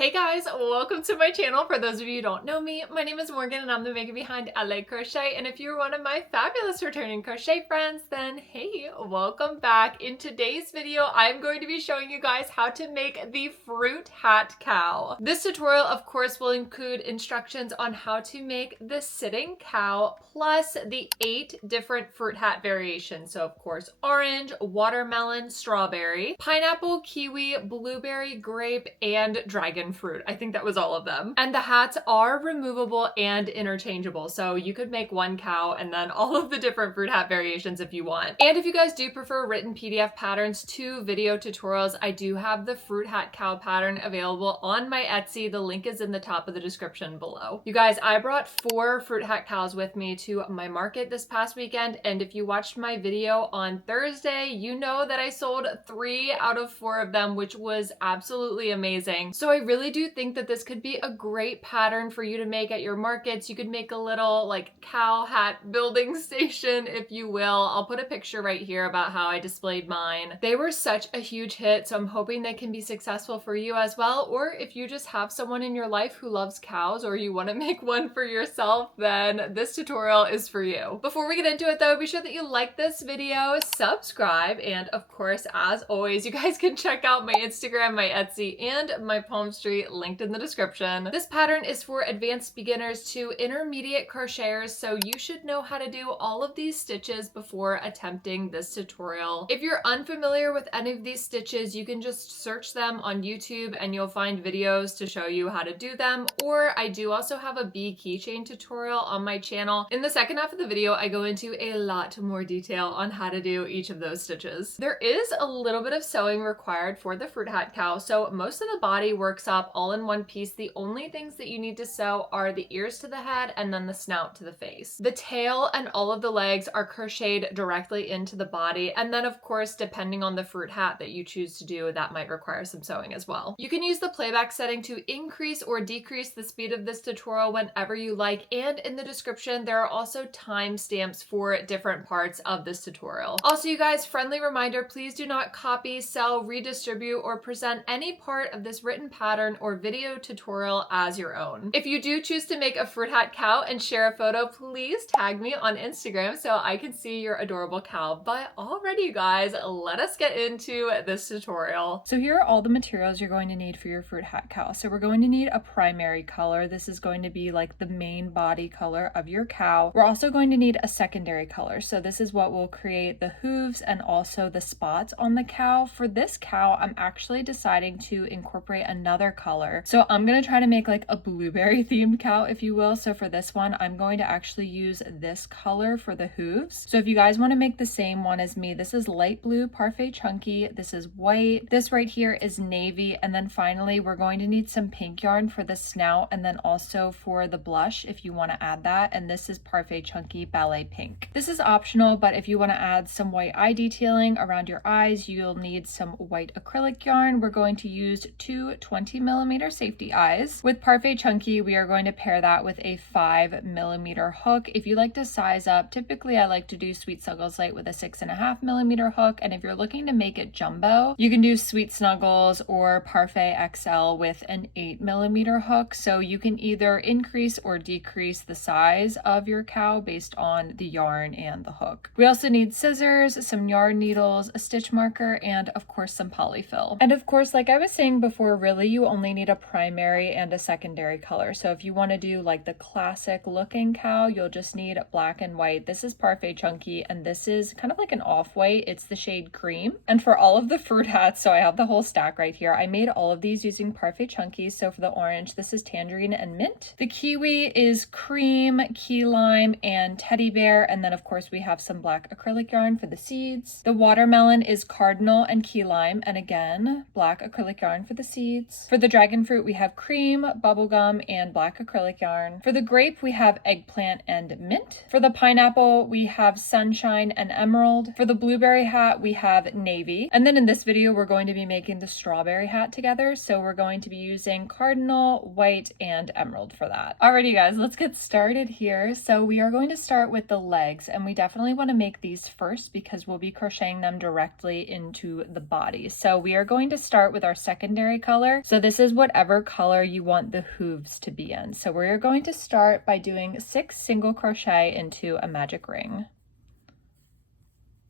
Hey guys, welcome to my channel. For those of you who don't know me, my name is Morgan and I'm the maker behind LA Crochet. And if you're one of my fabulous returning crochet friends, then hey, welcome back. In today's video, I'm going to be showing you guys how to make the fruit hat cow. This tutorial, of course, will include instructions on how to make the sitting cow, plus the 8 different fruit hat variations. So of course, orange, watermelon, strawberry, pineapple, kiwi, blueberry, grape, and dragon fruit. I think that was all of them. And the hats are removable and interchangeable. So you could make one cow and then all of the different fruit hat variations if you want. And if you guys do prefer written PDF patterns to video tutorials, I do have the fruit hat cow pattern available on my Etsy. The link is in the top of the description below. You guys, I brought 4 fruit hat cows with me to my market this past weekend. And if you watched my video on Thursday, you know that I sold 3 out of 4 of them, which was absolutely amazing. So I really do think that this could be a great pattern for you to make at your markets. You could make a little like cow hat building station, if you will. I'll put a picture right here about how I displayed mine. They were such a huge hit, so I'm hoping they can be successful for you as well. Or if you just have someone in your life who loves cows or you want to make one for yourself, then this tutorial is for you. Before we get into it though, be sure that you like this video, subscribe, and of course, as always, you guys can check out my Instagram, my Etsy, and my Palm Street linked in the description. This pattern is for advanced beginners to intermediate crocheters, so you should know how to do all of these stitches before attempting this tutorial. If you're unfamiliar with any of these stitches, you can just search them on YouTube and you'll find videos to show you how to do them. Or I do also have a bee keychain tutorial on my channel. In the second half of the video, I go into a lot more detail on how to do each of those stitches. There is a little bit of sewing required for the fruit hat cow, so most of the body works up all in one piece. The only things that you need to sew are the ears to the head and then the snout to the face. The tail and all of the legs are crocheted directly into the body. And then of course, depending on the fruit hat that you choose to do, that might require some sewing as well. You can use the playback setting to increase or decrease the speed of this tutorial whenever you like. And in the description, there are also timestamps for different parts of this tutorial. Also, you guys, friendly reminder, please do not copy, sell, redistribute, or present any part of this written pattern or video tutorial as your own. If you do choose to make a fruit hat cow and share a photo, please tag me on Instagram so I can see your adorable cow. But already, you guys, let us get into this tutorial. So here are all the materials you're going to need for your fruit hat cow. So we're going to need a primary color. This is going to be like the main body color of your cow. We're also going to need a secondary color. So this is what will create the hooves and also the spots on the cow. For this cow, I'm actually deciding to incorporate another color. So I'm going to try to make like a blueberry themed cow, if you will. So for this one, I'm going to actually use this color for the hooves. So if you guys want to make the same one as me, this is light blue Parfait Chunky. This is white. This right here is navy. And then finally, we're going to need some pink yarn for the snout and then also for the blush if you want to add that. And this is Parfait Chunky Ballet Pink. This is optional, but if you want to add some white eye detailing around your eyes, you'll need some white acrylic yarn. We're going to use 2 20mm safety eyes. With Parfait Chunky, we are going to pair that with a 5mm hook. If you like to size up, typically I like to do Sweet Snuggles Light with a 6.5mm hook. And if you're looking to make it jumbo, you can do Sweet Snuggles or Parfait XL with an 8mm hook. So you can either increase or decrease the size of your cow based on the yarn and the hook. We also need scissors, some yarn needles, a stitch marker, and of course some polyfill. And of course, like I was saying before, really you only need a primary and a secondary color. So if you want to do like the classic looking cow, you'll just need black and white. This is Parfait Chunky and this is kind of like an off-white. It's the shade cream. And for all of the fruit hats, so I have the whole stack right here, I made all of these using Parfait Chunky. So for the orange, this is tangerine and mint. The kiwi is cream, key lime, and teddy bear. And then of course we have some black acrylic yarn for the seeds. The watermelon is cardinal and key lime. And again, black acrylic yarn for the seeds. For the dragon fruit, we have cream, bubblegum, and black acrylic yarn. For the grape, we have eggplant and mint. For the pineapple, we have sunshine and emerald. For the blueberry hat, we have navy. And then in this video, we're going to be making the strawberry hat together. So we're going to be using cardinal, white, and emerald for that. Alrighty guys, let's get started here. So we are going to start with the legs, and we definitely want to make these first because we'll be crocheting them directly into the body. So we are going to start with our secondary color. So So this is whatever color you want the hooves to be in. So we're going to start by doing 6 single crochet into a magic ring.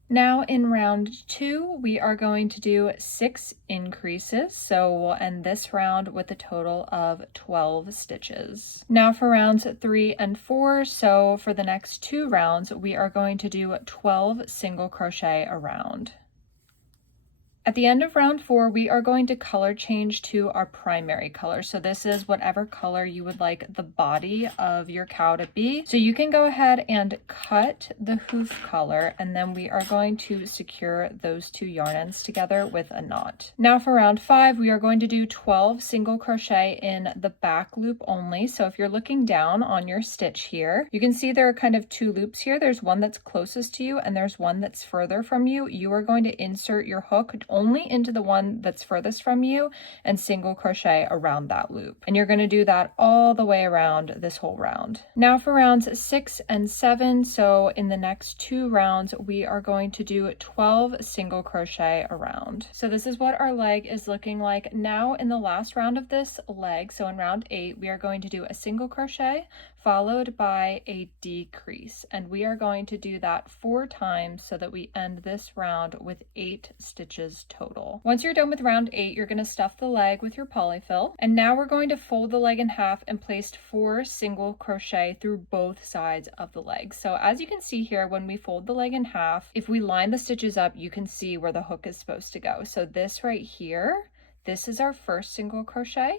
Now in round 2, we are going to do 6 increases, so we'll end this round with a total of 12 stitches. Now for rounds 3 and 4, so for the next 2 rounds, we are going to do 12 single crochet a round. At the end of round 4, we are going to color change to our primary color. So this is whatever color you would like the body of your cow to be. So you can go ahead and cut the hoof color, and then we are going to secure those 2 yarn ends together with a knot. Now for round 5, we are going to do 12 single crochet in the back loop only. So if you're looking down on your stitch here, you can see there are kind of 2 loops here. There's one that's closest to you and there's one that's further from you. You are going to insert your hook only into the one that's furthest from you and single crochet around that loop. And you're going to do that all the way around this whole round. Now for rounds 6 and 7, so in the next 2 rounds, we are going to do 12 single crochet around. So this is what our leg is looking like now in the last round of this leg. So in round 8, we are going to do a single crochet followed by a decrease. And we are going to do that 4 times so that we end this round with 8 stitches total. Once you're done with round 8, you're going to stuff the leg with your polyfill. And now we're going to fold the leg in half and place 4 single crochet through both sides of the leg. So as you can see here, when we fold the leg in half, if we line the stitches up, you can see where the hook is supposed to go. So this right here, this is our first single crochet.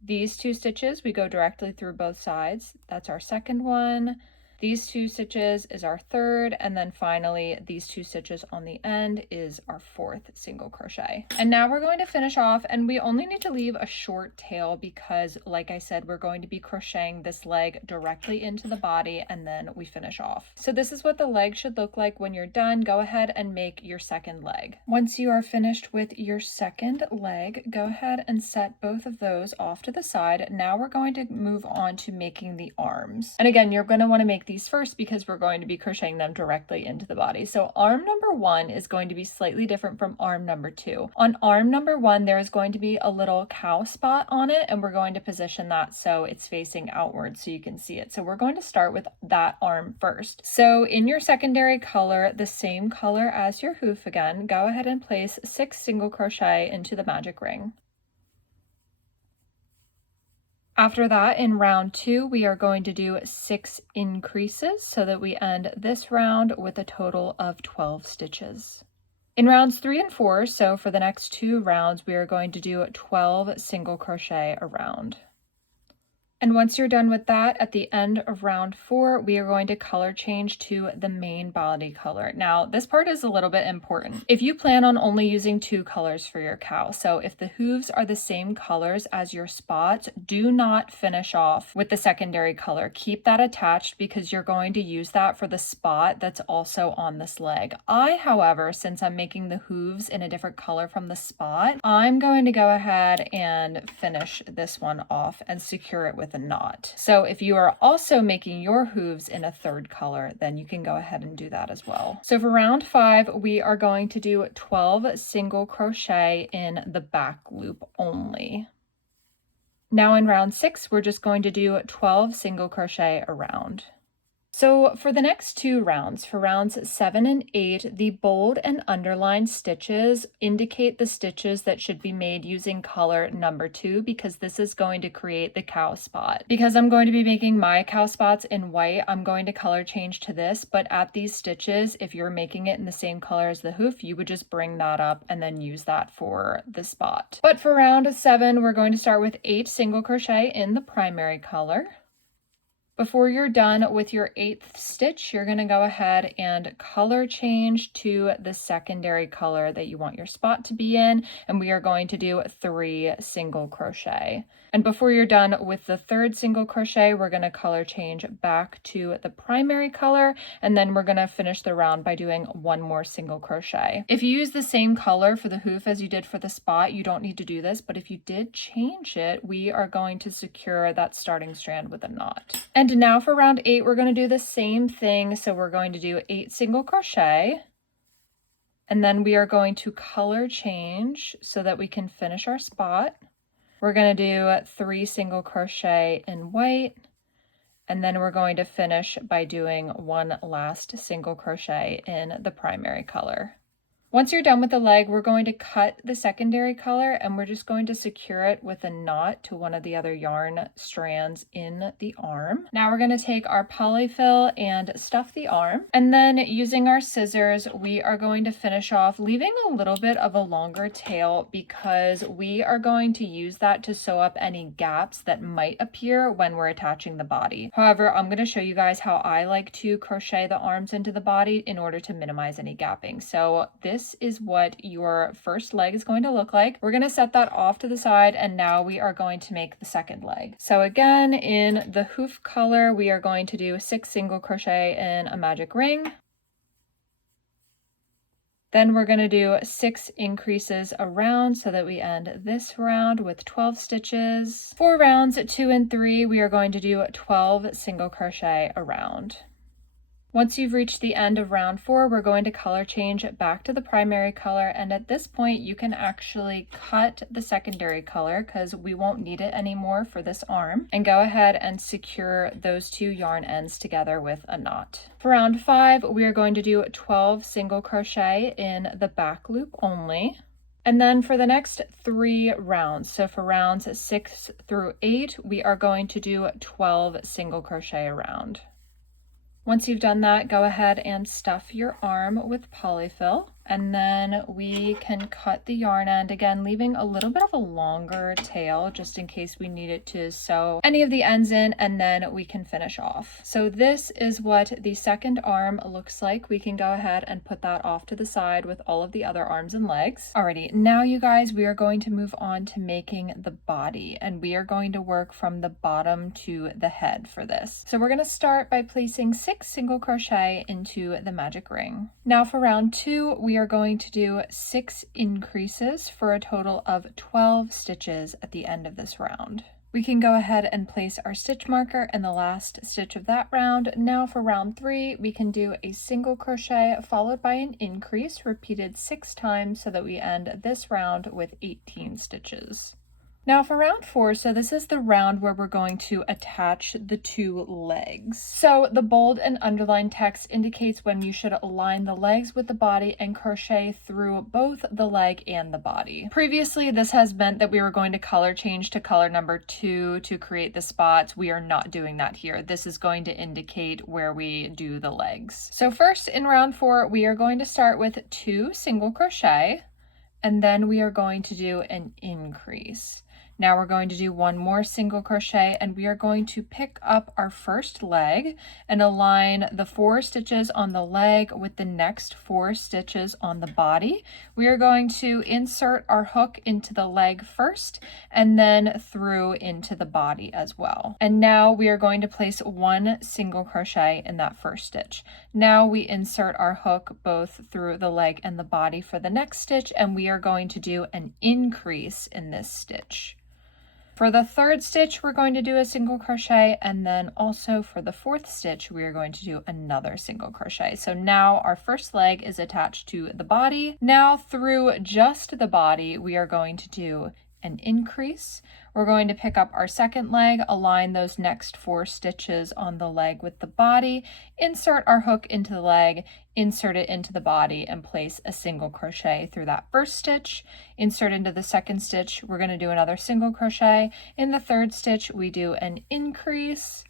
These 2 stitches, we go directly through both sides. That's our second one. These 2 stitches is our third, and then finally these 2 stitches on the end is our 4th single crochet. And now we're going to finish off, and we only need to leave a short tail because, like I said, we're going to be crocheting this leg directly into the body and then we finish off. So this is what the leg should look like when you're done. Go ahead and make your second leg. Once you are finished with your second leg, go ahead and set both of those off to the side. Now we're going to move on to making the arms. And again, you're going to want to make these first because we're going to be crocheting them directly into the body. So arm number 1 is going to be slightly different from arm number 2. On arm number 1, there is going to be a little cow spot on it, and we're going to position that so it's facing outward so you can see it. So we're going to start with that arm first. So in your secondary color, the same color as your hoof again, go ahead and place 6 single crochet into the magic ring. After that, in round 2, we are going to do 6 increases so that we end this round with a total of 12 stitches. In rounds 3 and 4, so for the next 2 rounds, we are going to do 12 single crochet around. And once you're done with that, at the end of round 4, we are going to color change to the main body color. Now, this part is a little bit important. If you plan on only using 2 colors for your cow, so if the hooves are the same colors as your spots, do not finish off with the secondary color. Keep that attached because you're going to use that for the spot that's also on this leg. However, since I'm making the hooves in a different color from the spot, I'm going to go ahead and finish this one off and secure it with a knot. So if you are also making your hooves in a 3rd color, then you can go ahead and do that as well. So for round 5, we are going to do 12 single crochet in the back loop only. Now in round 6, we're just going to do 12 single crochet around. So for the next 2 rounds, for rounds 7 and 8, the bold and underlined stitches indicate the stitches that should be made using color number 2 because this is going to create the cow spot. Because I'm going to be making my cow spots in white, I'm going to color change to this, but at these stitches, if you're making it in the same color as the hoof, you would just bring that up and then use that for the spot. But for round 7, we're going to start with 8 single crochet in the primary color. Before you're done with your 8th stitch, you're going to go ahead and color change to the secondary color that you want your spot to be in, and we are going to do 3 single crochet. And before you're done with the 3rd single crochet, we're going to color change back to the primary color, and then we're going to finish the round by doing 1 more single crochet. If you use the same color for the hoof as you did for the spot, you don't need to do this, but if you did change it, we are going to secure that starting strand with a knot. And now for round 8, we're going to do the same thing. So we're going to do 8 single crochet, and then we are going to color change so that we can finish our spot. We're going to do 3 single crochet in white, and then we're going to finish by doing 1 last single crochet in the primary color. Once you're done with the leg, we're going to cut the secondary color and we're just going to secure it with a knot to one of the other yarn strands in the arm. Now we're going to take our polyfill and stuff the arm, and then using our scissors, we are going to finish off leaving a little bit of a longer tail because we are going to use that to sew up any gaps that might appear when we're attaching the body. However, I'm going to show you guys how I like to crochet the arms into the body in order to minimize any gapping. So this is what your first leg is going to look like. We're going to set that off to the side, and now we are going to make the second leg. So again, in the hoof color, we are going to do 6 single crochet in a magic ring. Then we're going to do 6 increases around so that we end this round with 12 stitches. For rounds 2 and 3, we are going to do 12 single crochet around. Once you've reached the end of round 4, we're going to color change back to the primary color, and at this point you can actually cut the secondary color because we won't need it anymore for this arm, and go ahead and secure those 2 yarn ends together with a knot. For round 5, we are going to do 12 single crochet in the back loop only. And then for the next 3 rounds, so for rounds 6 through 8, we are going to do 12 single crochet around. Once you've done that, go ahead and stuff your arm with polyfill, and then we can cut the yarn end, again leaving a little bit of a longer tail just in case we need it to sew any of the ends in, and then we can finish off. So this is what the second arm looks like. We can go ahead and put that off to the side with all of the other arms and legs. Alrighty, now you guys, we are going to move on to making the body, and we are going to work from the bottom to the head for this. So we're going to start by placing 6 single crochet into the magic ring. Now for round 2, we are going to do 6 increases for a total of 12 stitches at the end of this round. We can go ahead and place our stitch marker in the last stitch of that round. Now for round 3, we can do a single crochet followed by an increase repeated 6 times so that we end this round with 18 stitches. Now for round 4, so this is the round where we're going to attach the 2 legs. So the bold and underlined text indicates when you should align the legs with the body and crochet through both the leg and the body. Previously, this has meant that we were going to color change to color number 2 to create the spots. We are not doing that here. This is going to indicate where we do the legs. So first in round 4, we are going to start with 2 single crochet, and then we are going to do an increase. Now we're going to do 1 more single crochet, and we are going to pick up our first leg and align the 4 stitches on the leg with the next 4 stitches on the body. We are going to insert our hook into the leg first and then through into the body as well. And now we are going to place 1 single crochet in that first stitch. Now we insert our hook both through the leg and the body for the next stitch, and we are going to do an increase in this stitch. For the 3rd stitch, we're going to do a single crochet, and then also for the 4th stitch, we are going to do another single crochet. So now our first leg is attached to the body. Now through just the body, we are going to do an increase. We're going to pick up our second leg, align those next 4 stitches on the leg with the body, insert our hook into the leg, insert it into the body, and place a single crochet through that first stitch. Insert into the second stitch, we're going to do another single crochet. In the 3rd stitch, we do an increase,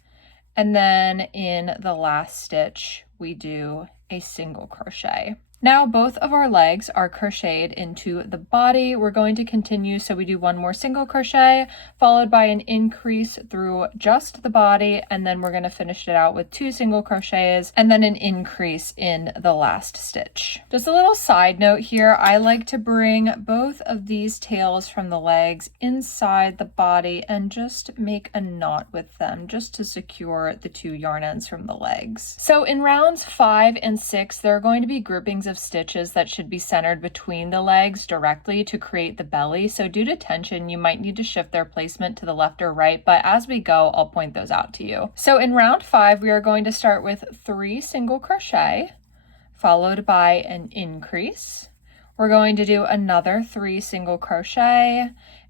and then in the last stitch, we do a single crochet. Now both of our legs are crocheted into the body. We're going to continue, so we do 1 more single crochet followed by an increase through just the body, and then we're going to finish it out with 2 single crochets and then an increase in the last stitch. Just a little side note here, I like to bring both of these tails from the legs inside the body and just make a knot with them just to secure the 2 yarn ends from the legs. So in rounds 5 and 6, there are going to be groupings of stitches that should be centered between the legs directly to create the belly. So due to tension, you might need to shift their placement to the left or right, but as we go, I'll point those out to you. So in round 5, we are going to start with 3 single crochet, followed by an increase. We're going to do another 3 single crochet,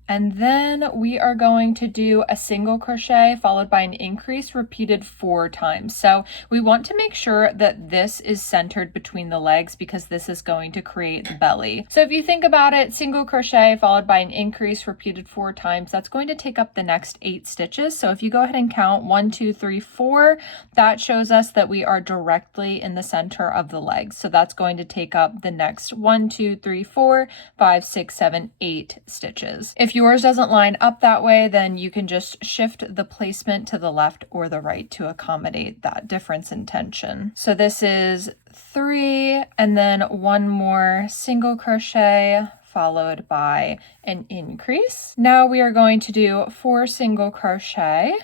And then we are going to do a single crochet followed by an increase repeated 4 times. So we want to make sure that this is centered between the legs because this is going to create the belly. So if you think about it, single crochet followed by an increase repeated 4 times, that's going to take up the next 8 stitches. So if you go ahead and count 1, 2, 3, 4, that shows us that we are directly in the center of the legs. So that's going to take up the next 1, 2, 3, 4, 5, 6, 7, 8 stitches. If yours doesn't line up that way, then you can just shift the placement to the left or the right to accommodate that difference in tension. So this is 3 and then 1 more single crochet followed by an increase. Now we are going to do 4 single crochet.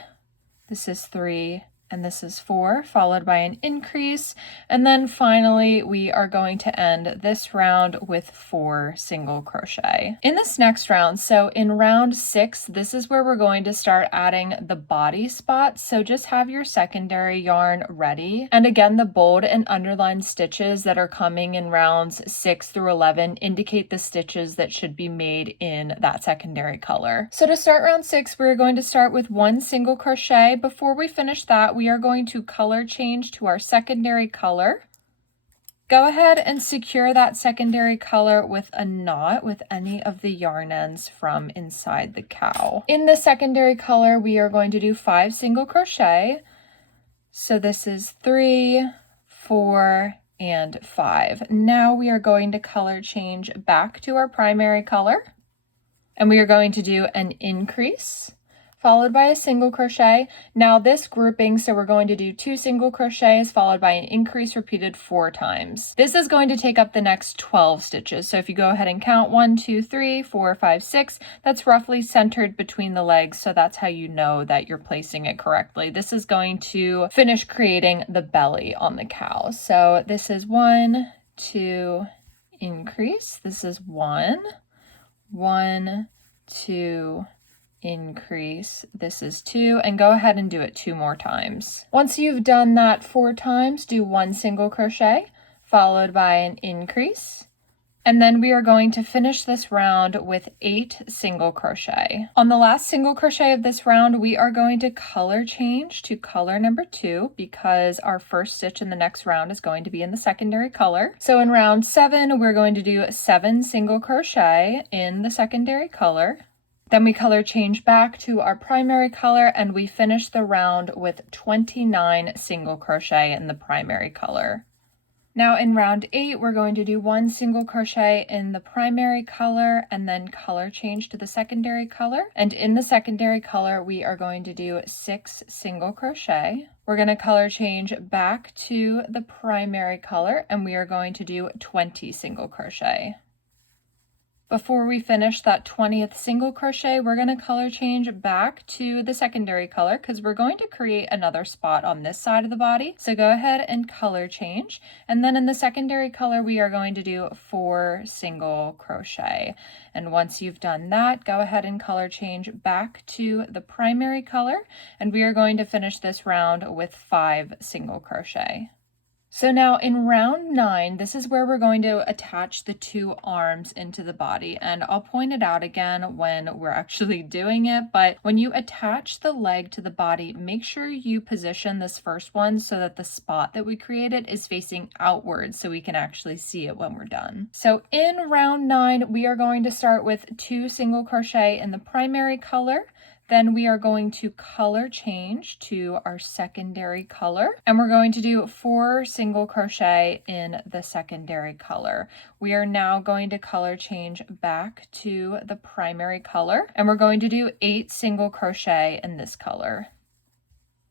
This is 3 and this is 4 followed by an increase, and then finally we are going to end this round with 4 single crochet. In this next round, so in round 6, this is where we're going to start adding the body spots. So just have your secondary yarn ready, and again the bold and underlined stitches that are coming in rounds 6 through 11 indicate the stitches that should be made in that secondary color. So to start round 6, we're going to start with 1 single crochet. Before we finish that, we are going to color change to our secondary color. Go ahead and secure that secondary color with a knot with any of the yarn ends from inside the cowl. In the secondary color, we are going to do 5 single crochet. So this is 3, 4, and 5. Now we are going to color change back to our primary color, and we are going to do an increase followed by a single crochet. Now this grouping, so we're going to do 2 single crochets followed by an increase repeated 4 times. This is going to take up the next 12 stitches. So if you go ahead and count 1, 2, 3, 4, 5, 6, that's roughly centered between the legs. So that's how you know that you're placing it correctly. This is going to finish creating the belly on the cow. So this is 1, 2, increase. This is 1, 1, 2, increase. This is 2, and go ahead and do it 2 more times. Once you've done that 4 times, do 1 single crochet followed by an increase, and then we are going to finish this round with 8 single crochet. On the last single crochet of this round, we are going to color change to color number 2 because our first stitch in the next round is going to be in the secondary color. So in round 7, we're going to do 7 single crochet in the secondary color. Then we color change back to our primary color, and we finish the round with 29 single crochet in the primary color. Now in round 8, we're going to do 1 single crochet in the primary color and then color change to the secondary color. And in the secondary color, we are going to do 6 single crochet. We're going to color change back to the primary color, and we are going to do 20 single crochet. Before we finish that 20th single crochet, we're going to color change back to the secondary color because we're going to create another spot on this side of the body. So go ahead and color change. And then in the secondary color, we are going to do 4 single crochet. And once you've done that, go ahead and color change back to the primary color. And we are going to finish this round with 5 single crochet. So now in round 9, this is where we're going to attach the 2 arms into the body, and I'll point it out again when we're actually doing it, but when you attach the leg to the body, make sure you position this first one so that the spot that we created is facing outwards so we can actually see it when we're done. So in round 9, we are going to start with 2 single crochet in the primary color. Then we are going to color change to our secondary color, and we're going to do 4 single crochet in the secondary color. We are now going to color change back to the primary color, and we're going to do 8 single crochet in this color.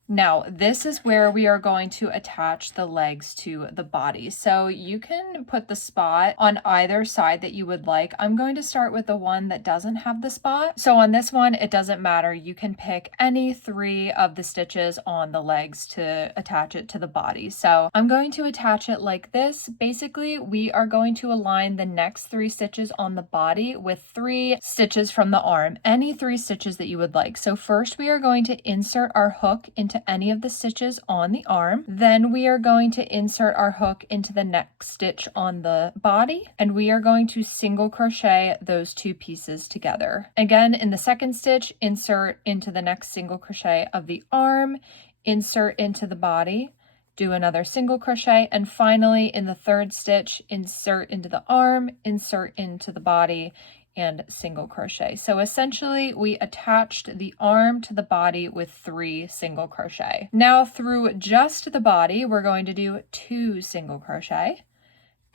Now, this is where we are going to attach the legs to the body. So you can put the spot on either side that you would like. I'm going to start with the one that doesn't have the spot. So on this one, it doesn't matter. You can pick any 3 of the stitches on the legs to attach it to the body. So I'm going to attach it like this. Basically, we are going to align the next 3 stitches on the body with 3 stitches from the arm, any 3 stitches that you would like. So first we are going to insert our hook into any of the stitches on the arm. Then we are going to insert our hook into the next stitch on the body, and we are going to single crochet those two pieces together. Again, in the second stitch, insert into the next single crochet of the arm, insert into the body, do another single crochet, and finally in the third stitch, insert into the arm, insert into the body, and single crochet. So essentially we attached the arm to the body with 3 single crochet. Now through just the body, we're going to do 2 single crochet.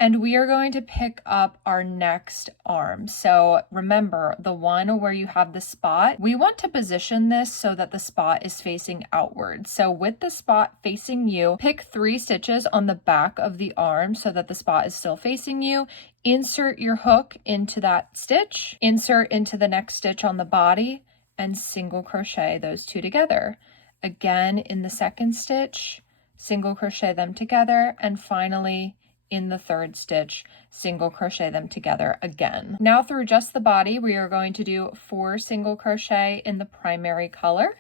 And we are going to pick up our next arm. So remember, the one where you have the spot, we want to position this so that the spot is facing outward. So with the spot facing you, pick 3 stitches on the back of the arm so that the spot is still facing you. Insert your hook into that stitch, insert into the next stitch on the body, and single crochet those 2 together. Again, in the second stitch, single crochet them together, and finally, in the third stitch, single crochet them together again. Now through just the body, we are going to do 4 single crochet in the primary color.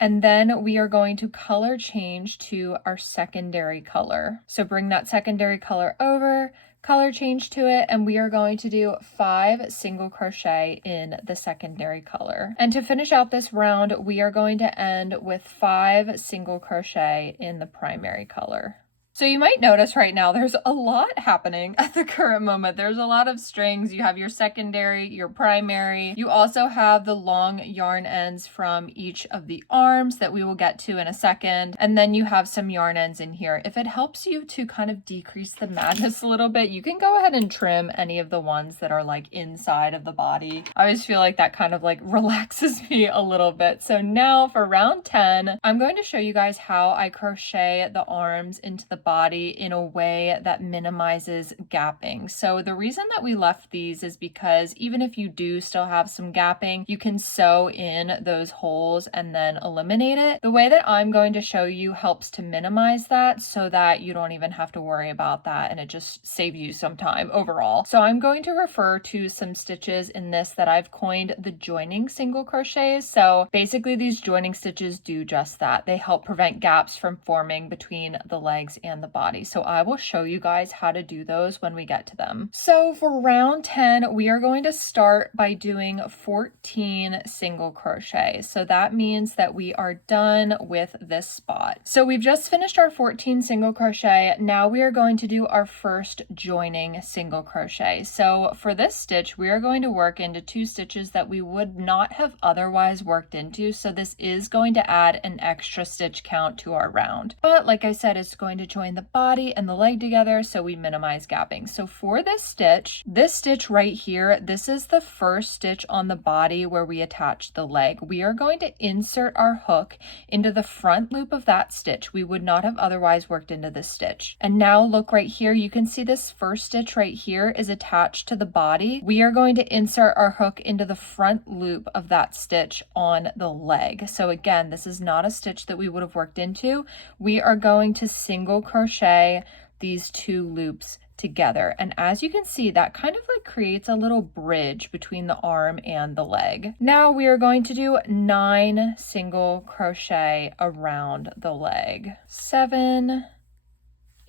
And then we are going to color change to our secondary color. So bring that secondary color over, color change to it, and we are going to do 5 single crochet in the secondary color. And to finish out this round, we are going to end with 5 single crochet in the primary color. So you might notice right now there's a lot happening at the current moment. There's a lot of strings. You have your secondary, your primary. You also have the long yarn ends from each of the arms that we will get to in a second. And then you have some yarn ends in here. If it helps you to kind of decrease the madness a little bit, you can go ahead and trim any of the ones that are like inside of the body. I always feel like that kind of like relaxes me a little bit. So now for round 10, I'm going to show you guys how I crochet the arms into the body in a way that minimizes gapping. So the reason that we left these is because even if you do still have some gapping, you can sew in those holes and then eliminate it. The way that I'm going to show you helps to minimize that so that you don't even have to worry about that, and it just saves you some time overall. So I'm going to refer to some stitches in this that I've coined the joining single crochets. So basically these joining stitches do just that. They help prevent gaps from forming between the legs and the body. So I will show you guys how to do those when we get to them. So for round 10, we are going to start by doing 14 single crochet. So that means that we are done with this spot. So we've just finished our 14 single crochet. Now we are going to do our first joining single crochet. So for this stitch, we are going to work into 2 stitches that we would not have otherwise worked into. So this is going to add an extra stitch count to our round. But like I said, it's going to join the body and the leg together so we minimize gapping. So for this stitch right here, this is the first stitch on the body where we attach the leg. We are going to insert our hook into the front loop of that stitch. We would not have otherwise worked into this stitch. And now look right here, you can see this first stitch right here is attached to the body. We are going to insert our hook into the front loop of that stitch on the leg. So again, this is not a stitch that we would have worked into. We are going to single crochet these 2 loops together. And as you can see, that kind of like creates a little bridge between the arm and the leg. Now we are going to do 9 single crochet around the leg. 7,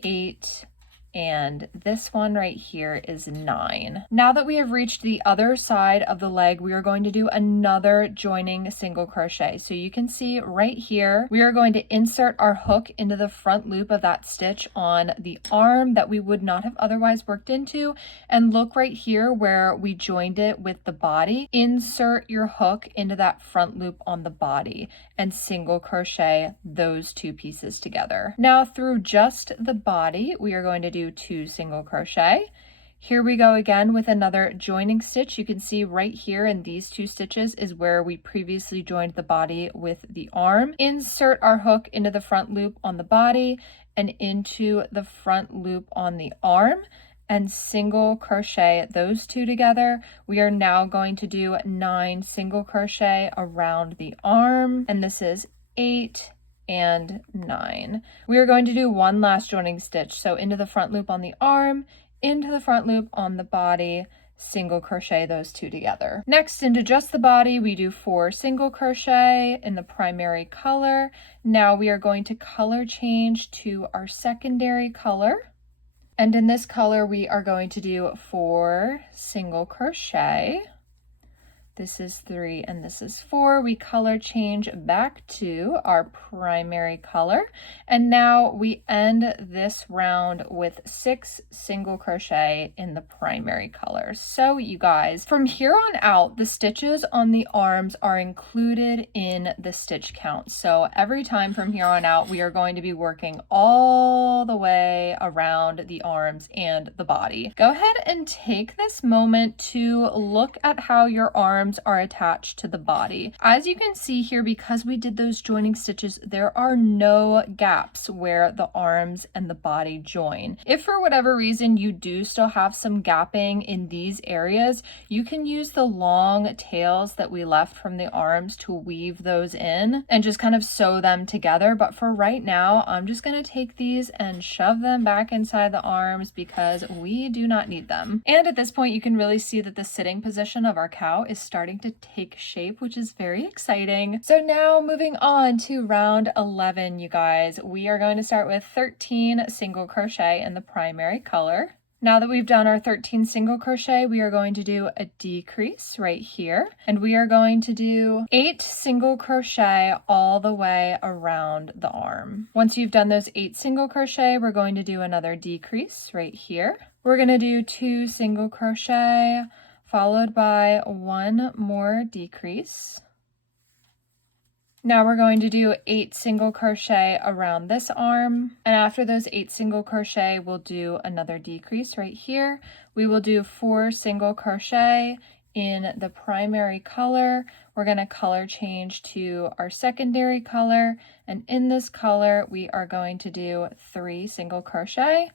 8, and this one right here is 9. Now that we have reached the other side of the leg, we are going to do another joining single crochet. So you can see right here, we are going to insert our hook into the front loop of that stitch on the arm that we would not have otherwise worked into. And look right here where we joined it with the body. Insert your hook into that front loop on the body and single crochet those 2 pieces together. Now through just the body, we are going to do 2 single crochet. Here we go again with another joining stitch. You can see right here in these 2 stitches is where we previously joined the body with the arm. Insert our hook into the front loop on the body and into the front loop on the arm and single crochet those 2 together. We are now going to do 9 single crochet around the arm, and this is 8 and 9. We are going to do 1 last joining stitch. So into the front loop on the arm, into the front loop on the body, single crochet those two together. Next, into just the body, we do 4 single crochet in the primary color. Now we are going to color change to our secondary color. And in this color, we are going to do 4 single crochet. This is 3 and this is 4. We color change back to our primary color. And now we end this round with 6 single crochet in the primary color. So you guys, from here on out, the stitches on the arms are included in the stitch count. So every time from here on out, we are going to be working all the way around the arms and the body. Go ahead and take this moment to look at how your arms are attached to the body. As you can see here, because we did those joining stitches, there are no gaps where the arms and the body join. If for whatever reason you do still have some gapping in these areas, you can use the long tails that we left from the arms to weave those in and just kind of sew them together. But for right now, I'm just going to take these and shove them back inside the arms because we do not need them. And at this point, you can really see that the sitting position of our cow is starting to take shape, which is very exciting. So now moving on to round 11, you guys, we are going to start with 13 single crochet in the primary color. Now that we've done our 13 single crochet, we are going to do a decrease right here, and we are going to do 8 single crochet all the way around the arm. Once you've done those 8 single crochet, we're going to do another decrease right here. We're going to do 2 single crochet, followed by 1 more decrease. Now we're going to do 8 single crochet around this arm, and after those 8 single crochet, we'll do another decrease right here. We will do 4 single crochet in the primary color. We're going to color change to our secondary color, and in this color, we are going to do 3 single crochet.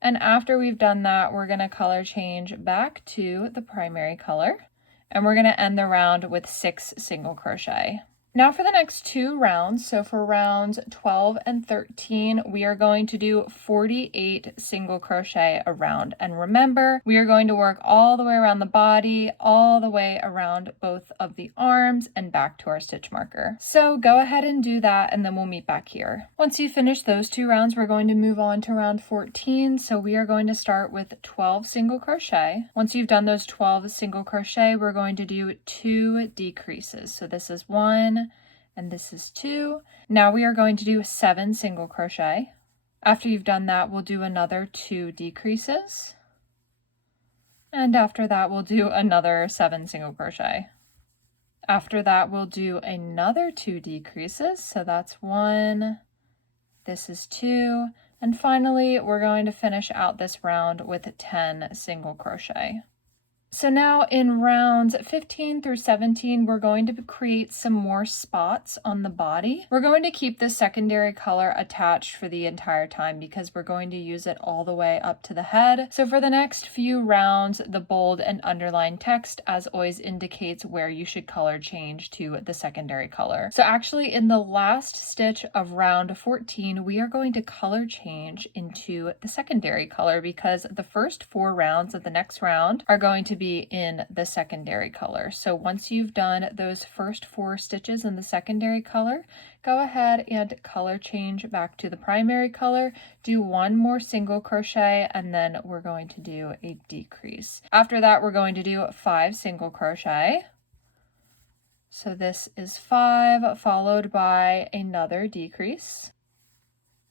And after we've done that, we're going to color change back to the primary color, and we're going to end the round with 6 single crochet. Now for the next 2 rounds, so for rounds 12 and 13, we are going to do 48 single crochet around. And remember, we are going to work all the way around the body, all the way around both of the arms and back to our stitch marker. So go ahead and do that, and then we'll meet back here. Once you finish those 2 rounds, we're going to move on to round 14. So we are going to start with 12 single crochet. Once you've done those 12 single crochet, we're going to do 2 decreases. So this is 1, and this is 2. Now we are going to do 7 single crochet. After you've done that, we'll do another 2 decreases. And after that, we'll do another 7 single crochet. After that, we'll do another 2 decreases. So that's 1, this is 2. And finally, we're going to finish out this round with 10 single crochet. So now in rounds 15 through 17, we're going to create some more spots on the body. We're going to keep the secondary color attached for the entire time because we're going to use it all the way up to the head. So for the next few rounds, the bold and underlined text, as always, indicates where you should color change to the secondary color. So actually in the last stitch of round 14, we are going to color change into the secondary color because the first 4 rounds of the next round are going to be in the secondary color. So once you've done those first 4 stitches in the secondary color, go ahead and color change back to the primary color, do 1 more single crochet, and then we're going to do a decrease. After that, we're going to do 5 single crochet. So this is 5 followed by another decrease.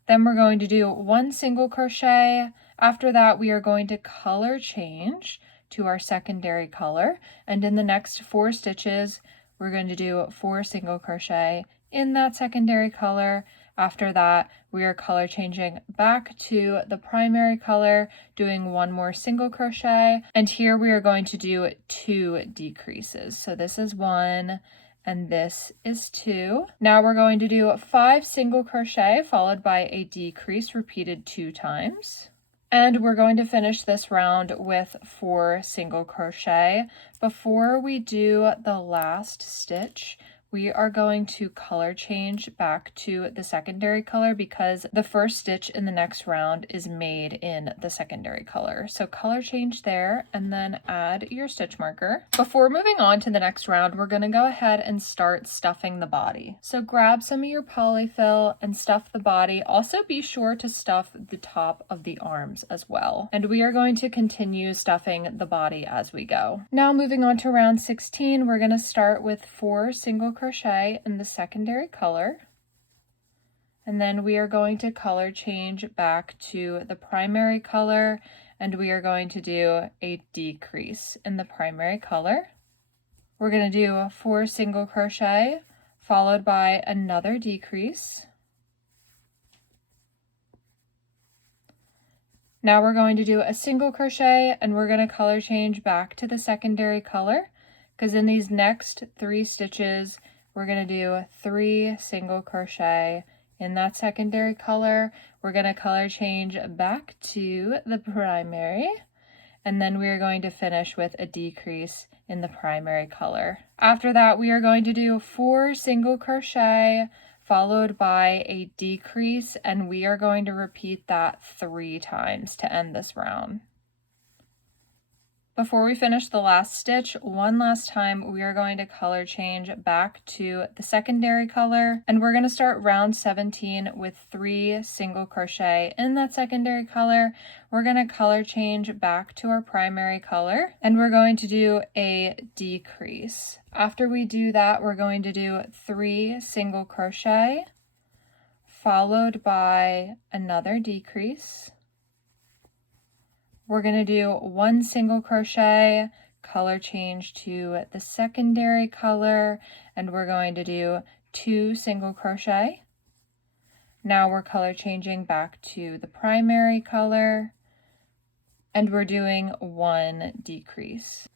Then we're going to do 1 single crochet. After that, we are going to color change to our secondary color, and in the next 4 stitches we're going to do 4 single crochet in that secondary color. After that, we are color changing back to the primary color, doing 1 more single crochet, and here we are going to do 2 decreases. So this is 1 and this is 2. Now we're going to do 5 single crochet followed by a decrease repeated 2 times. And we're going to finish this round with 4 single crochet. Before we do the last stitch, we are going to color change back to the secondary color because the first stitch in the next round is made in the secondary color. So color change there and then add your stitch marker. Before moving on to the next round, we're going to go ahead and start stuffing the body. So grab some of your polyfill and stuff the body. Also be sure to stuff the top of the arms as well. And we are going to continue stuffing the body as we go. Now moving on to round 16, we're going to start with 4 single crochet in the secondary color. And then we are going to color change back to the primary color, and we are going to do a decrease in the primary color. We're going to do 4 single crochet followed by another decrease. Now we're going to do a single crochet and we're going to color change back to the secondary color, because in these next 3 stitches we're going to do 3 single crochet in that secondary color. We're going to color change back to the primary, and then we are going to finish with a decrease in the primary color. After that, we are going to do 4 single crochet followed by a decrease, and we are going to repeat that 3 times to end this round. Before we finish the last stitch, one last time, we are going to color change back to the secondary color, and we're going to start round 17 with 3 single crochet in that secondary color. We're going to color change back to our primary color, and we're going to do a decrease. After we do that, we're going to do 3 single crochet followed by another decrease. We're going to do 1 single crochet, color change to the secondary color, and we're going to do 2 single crochet. Now we're color changing back to the primary color, and we're doing 1 decrease.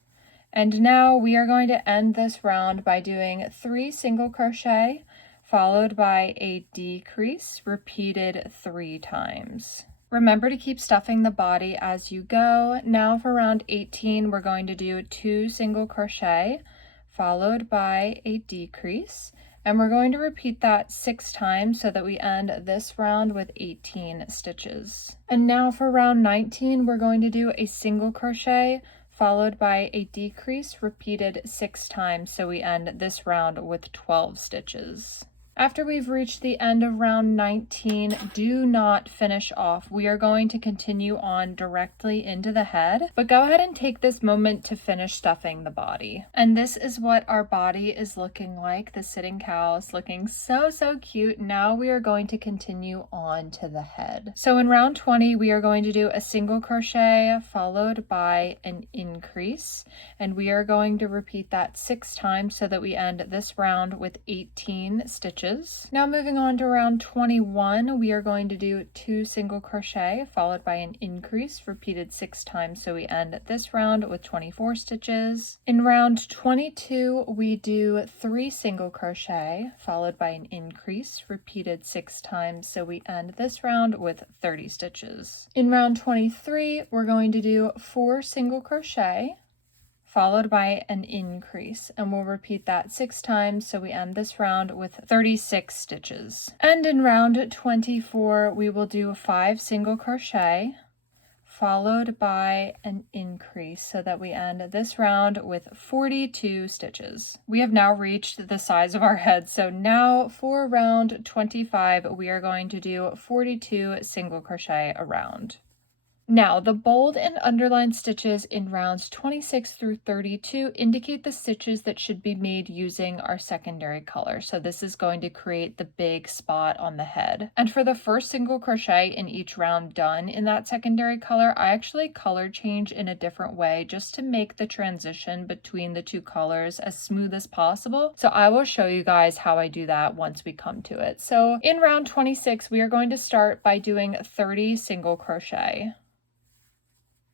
And now we are going to end this round by doing 3 single crochet followed by a decrease repeated 3 times. Remember to keep stuffing the body as you go. Now for round 18, we're going to do 2 single crochet followed by a decrease, and we're going to repeat that 6 times so that we end this round with 18 stitches. And now for round 19, we're going to do a single crochet followed by a decrease repeated 6 times so we end this round with 12 stitches. After we've reached the end of round 19, do not finish off. We are going to continue on directly into the head, but go ahead and take this moment to finish stuffing the body. And this is what our body is looking like. The sitting cow is looking so cute. Now we are going to continue on to the head. So in round 20, we are going to do a single crochet followed by an increase, and we are going to repeat that 6 times so that we end this round with 18 stitches. Now moving on to round 21, we are going to do 2 single crochet followed by an increase repeated 6 times so we end this round with 24 stitches. In round 22, we do 3 single crochet followed by an increase repeated 6 times so we end this round with 30 stitches. In round 23, we're going to do 4 single crochet followed by an increase, and we'll repeat that 6 times so we end this round with 36 stitches. And in round 24, we will do 5 single crochet followed by an increase so that we end this round with 42 stitches. We have now reached the size of our head, so now for round 25, we are going to do 42 single crochet around. Now, the bold and underlined stitches in rounds 26 through 32 indicate the stitches that should be made using our secondary color. So this is going to create the big spot on the head. And for the first single crochet in each round done in that secondary color, I actually color change in a different way just to make the transition between the 2 colors as smooth as possible. So I will show you guys how I do that once we come to it. So in round 26, we are going to start by doing 30 single crochet.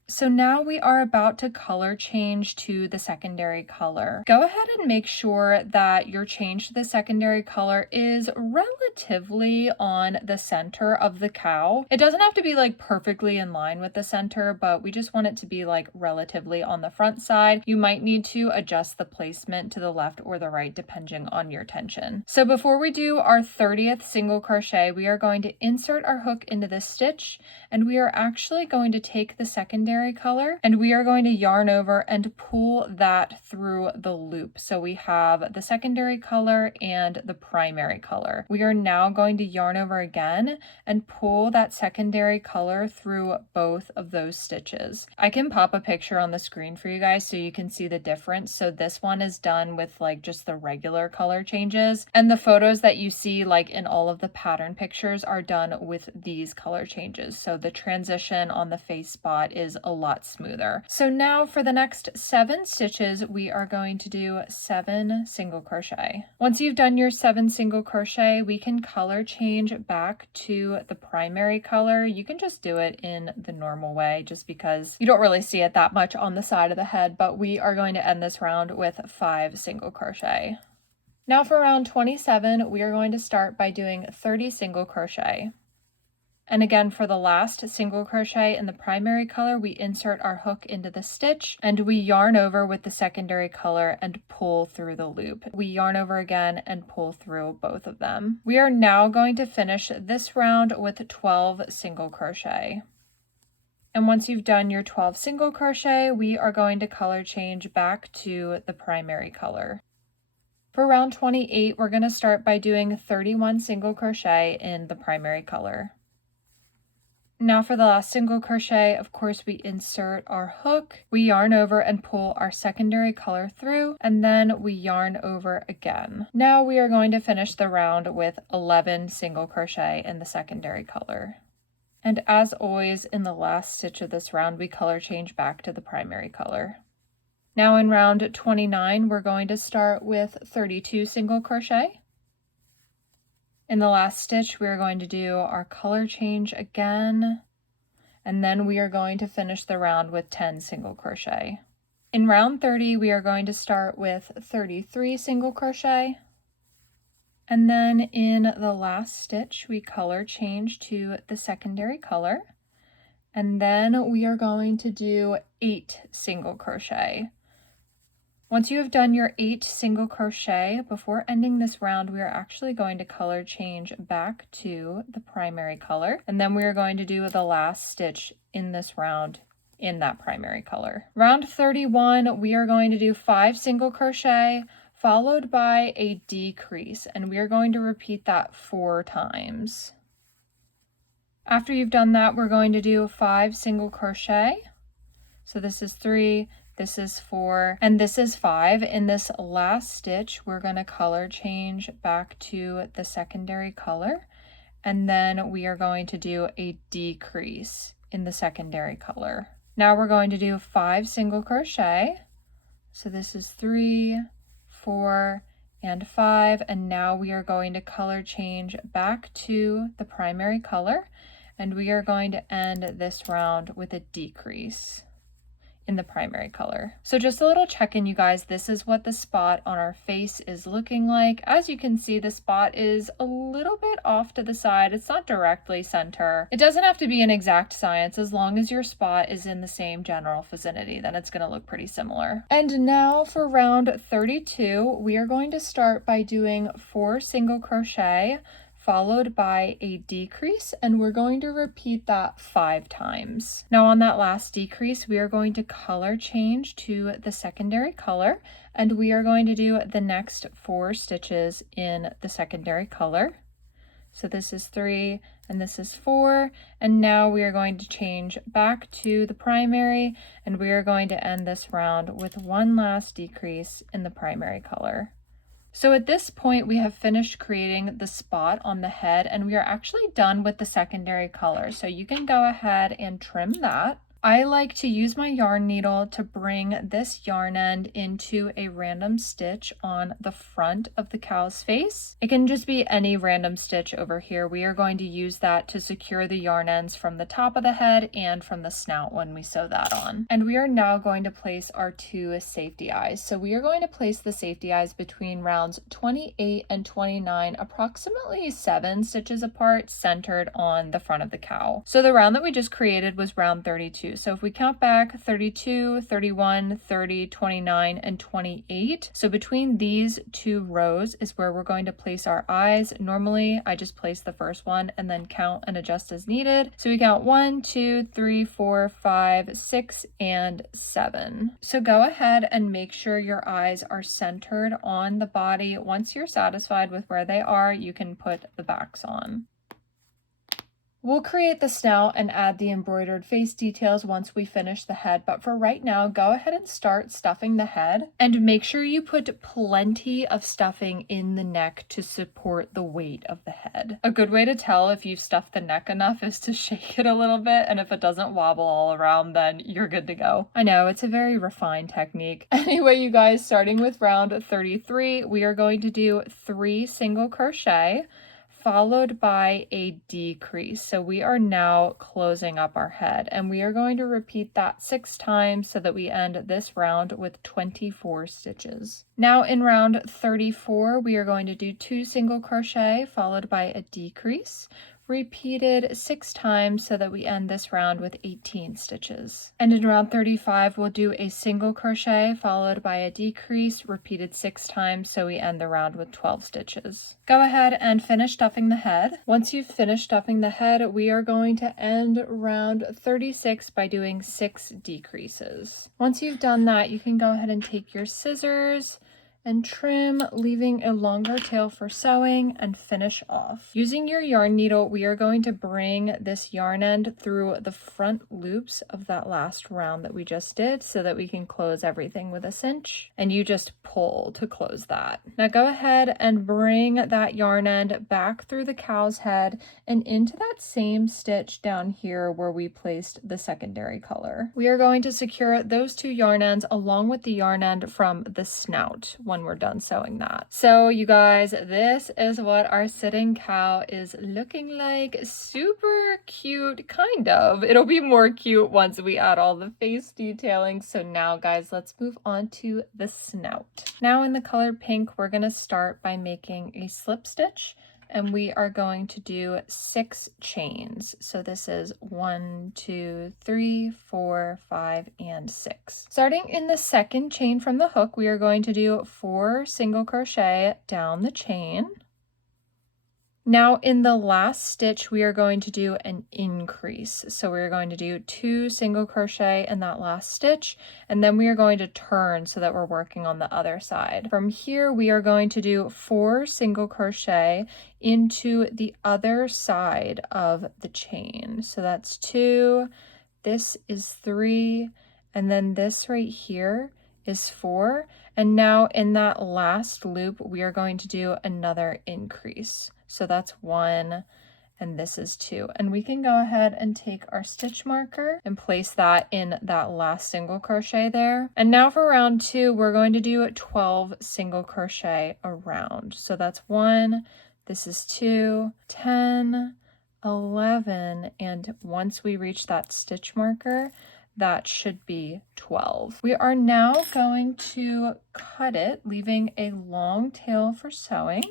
So now we are about to color change to the secondary color. Go ahead and make sure that your change to the secondary color is relatively on the center of the cow. It doesn't have to be like perfectly in line with the center, but we just want it to be like relatively on the front side. You might need to adjust the placement to the left or the right depending on your tension. So before we do our 30th single crochet, we are going to insert our hook into this stitch, and we are actually going to take the secondary color and we are going to yarn over and pull that through the loop. So we have the secondary color and the primary color. We are now going to yarn over again and pull that secondary color through both of those stitches. I can pop a picture on the screen for you guys so you can see the difference. So this one is done with like just the regular color changes, and the photos that you see like in all of the pattern pictures are done with these color changes. So the transition on the face spot is a lot smoother. So now for the next 7 stitches, we are going to do 7 single crochet. Once you've done your 7 single crochet, we can color change back to the primary color. You can just do it in the normal way just because you don't really see it that much on the side of the head, but we are going to end this round with 5 single crochet. Now for round 27, we are going to start by doing 30 single crochet. And again, for the last single crochet in the primary color, we insert our hook into the stitch and we yarn over with the secondary color and pull through the loop. We yarn over again and pull through both of them. We are now going to finish this round with 12 single crochet. And once you've done your 12 single crochet, we are going to color change back to the primary color. For round 28, we're going to start by doing 31 single crochet in the primary color. Now for the last single crochet, of course, we insert our hook, we yarn over and pull our secondary color through, and then we yarn over again. Now we are going to finish the round with 11 single crochet in the secondary color. And as always, in the last stitch of this round, we color change back to the primary color. Now in round 29, we're going to start with 32 single crochet. In the last stitch, we are going to do our color change again, and then we are going to finish the round with 10 single crochet. In round 30, we are going to start with 33 single crochet, and then in the last stitch, we color change to the secondary color, and then we are going to do 8 single crochet. Once you have done your 8 single crochet, before ending this round, we are actually going to color change back to the primary color, and then we are going to do the last stitch in this round in that primary color. Round 31, we are going to do 5 single crochet followed by a decrease, and we are going to repeat that 4 times. After you've done that, we're going to do 5 single crochet. So this is 3, this is 4, and this is 5. In this last stitch, we're going to color change back to the secondary color, and then we are going to do a decrease in the secondary color. Now we're going to do 5 single crochet. So this is 3, 4, and 5, and now we are going to color change back to the primary color, and we are going to end this round with a decrease in the primary color. So just a little check-in, you guys. This is what the spot on our face is looking like. As you can see, the spot is a little bit off to the side. It's not directly center. It doesn't have to be an exact science. As long as your spot is in the same general vicinity, then it's going to look pretty similar. And now for round 32, we are going to start by doing 4 single crochet followed by a decrease, and we're going to repeat that 5 times. Now on that last decrease, we are going to color change to the secondary color, and we are going to do the next 4 stitches in the secondary color. So this is 3 and this is 4, and now we are going to change back to the primary, and we are going to end this round with one last decrease in the primary color. So at this point, we have finished creating the spot on the head, and we are actually done with the secondary color. So you can go ahead and trim that. I like to use my yarn needle to bring this yarn end into a random stitch on the front of the cow's face. It can just be any random stitch over here. We are going to use that to secure the yarn ends from the top of the head and from the snout when we sew that on. And we are now going to place our 2 safety eyes. So we are going to place the safety eyes between rounds 28 and 29, approximately 7 stitches apart, centered on the front of the cow. So the round that we just created was round 32. So if we count back 32, 31, 30, 29, and 28. So between these 2 rows is where we're going to place our eyes. Normally, I just place the first one and then count and adjust as needed. So we count 1, 2, 3, 4, 5, 6, and 7. So go ahead and make sure your eyes are centered on the body. Once you're satisfied with where they are, you can put the backs on. We'll create the snout and add the embroidered face details once we finish the head, but for right now, go ahead and start stuffing the head, and make sure you put plenty of stuffing in the neck to support the weight of the head. A good way to tell if you've stuffed the neck enough is to shake it a little bit, and if it doesn't wobble all around, then you're good to go. I know, it's a very refined technique. Anyway, you guys, starting with round 33, we are going to do 3 single crochet, followed by a decrease. So we are now closing up our head, and we are going to repeat that 6 times so that we end this round with 24 stitches. Now in round 34, we are going to do 2 single crochet followed by a decrease, repeated 6 times so that we end this round with 18 stitches. And in round 35, we'll do a single crochet followed by a decrease, repeated 6 times so we end the round with 12 stitches. Go ahead and finish stuffing the head. Once you've finished stuffing the head, we are going to end round 36 by doing 6 decreases. Once you've done that, you can go ahead and take your scissors and trim, leaving a longer tail for sewing, and finish off. Using your yarn needle, we are going to bring this yarn end through the front loops of that last round that we just did so that we can close everything with a cinch, and you just pull to close that. Now go ahead and bring that yarn end back through the cow's head and into that same stitch down here where we placed the secondary color. We are going to secure those 2 yarn ends along with the yarn end from the snout when we're done sewing that. So you guys, this is what our sitting cow is looking like. Super cute, kind of. It'll be more cute once we add all the face detailing. So now guys, let's move on to the snout. Now in the color pink, we're gonna start by making a slip stitch, and we are going to do 6 chains. So this is 1, 2, 3, 4, 5, and 6. Starting in the second chain from the hook, we are going to do 4 single crochet down the chain. Now in the last stitch, we are going to do an increase. So we're going to do 2 single crochet in that last stitch, and then we are going to turn so that we're working on the other side. From here, we are going to do 4 single crochet into the other side of the chain. So that's 2, this is 3, and then this right here is 4. And now in that last loop, we are going to do another increase. So that's 1, and this is 2. And we can go ahead and take our stitch marker and place that in that last single crochet there. And now for round 2, we're going to do 12 single crochet around. So that's 1, this is 2, 10, 11, and once we reach that stitch marker, that should be 12. We are now going to cut it, leaving a long tail for sewing.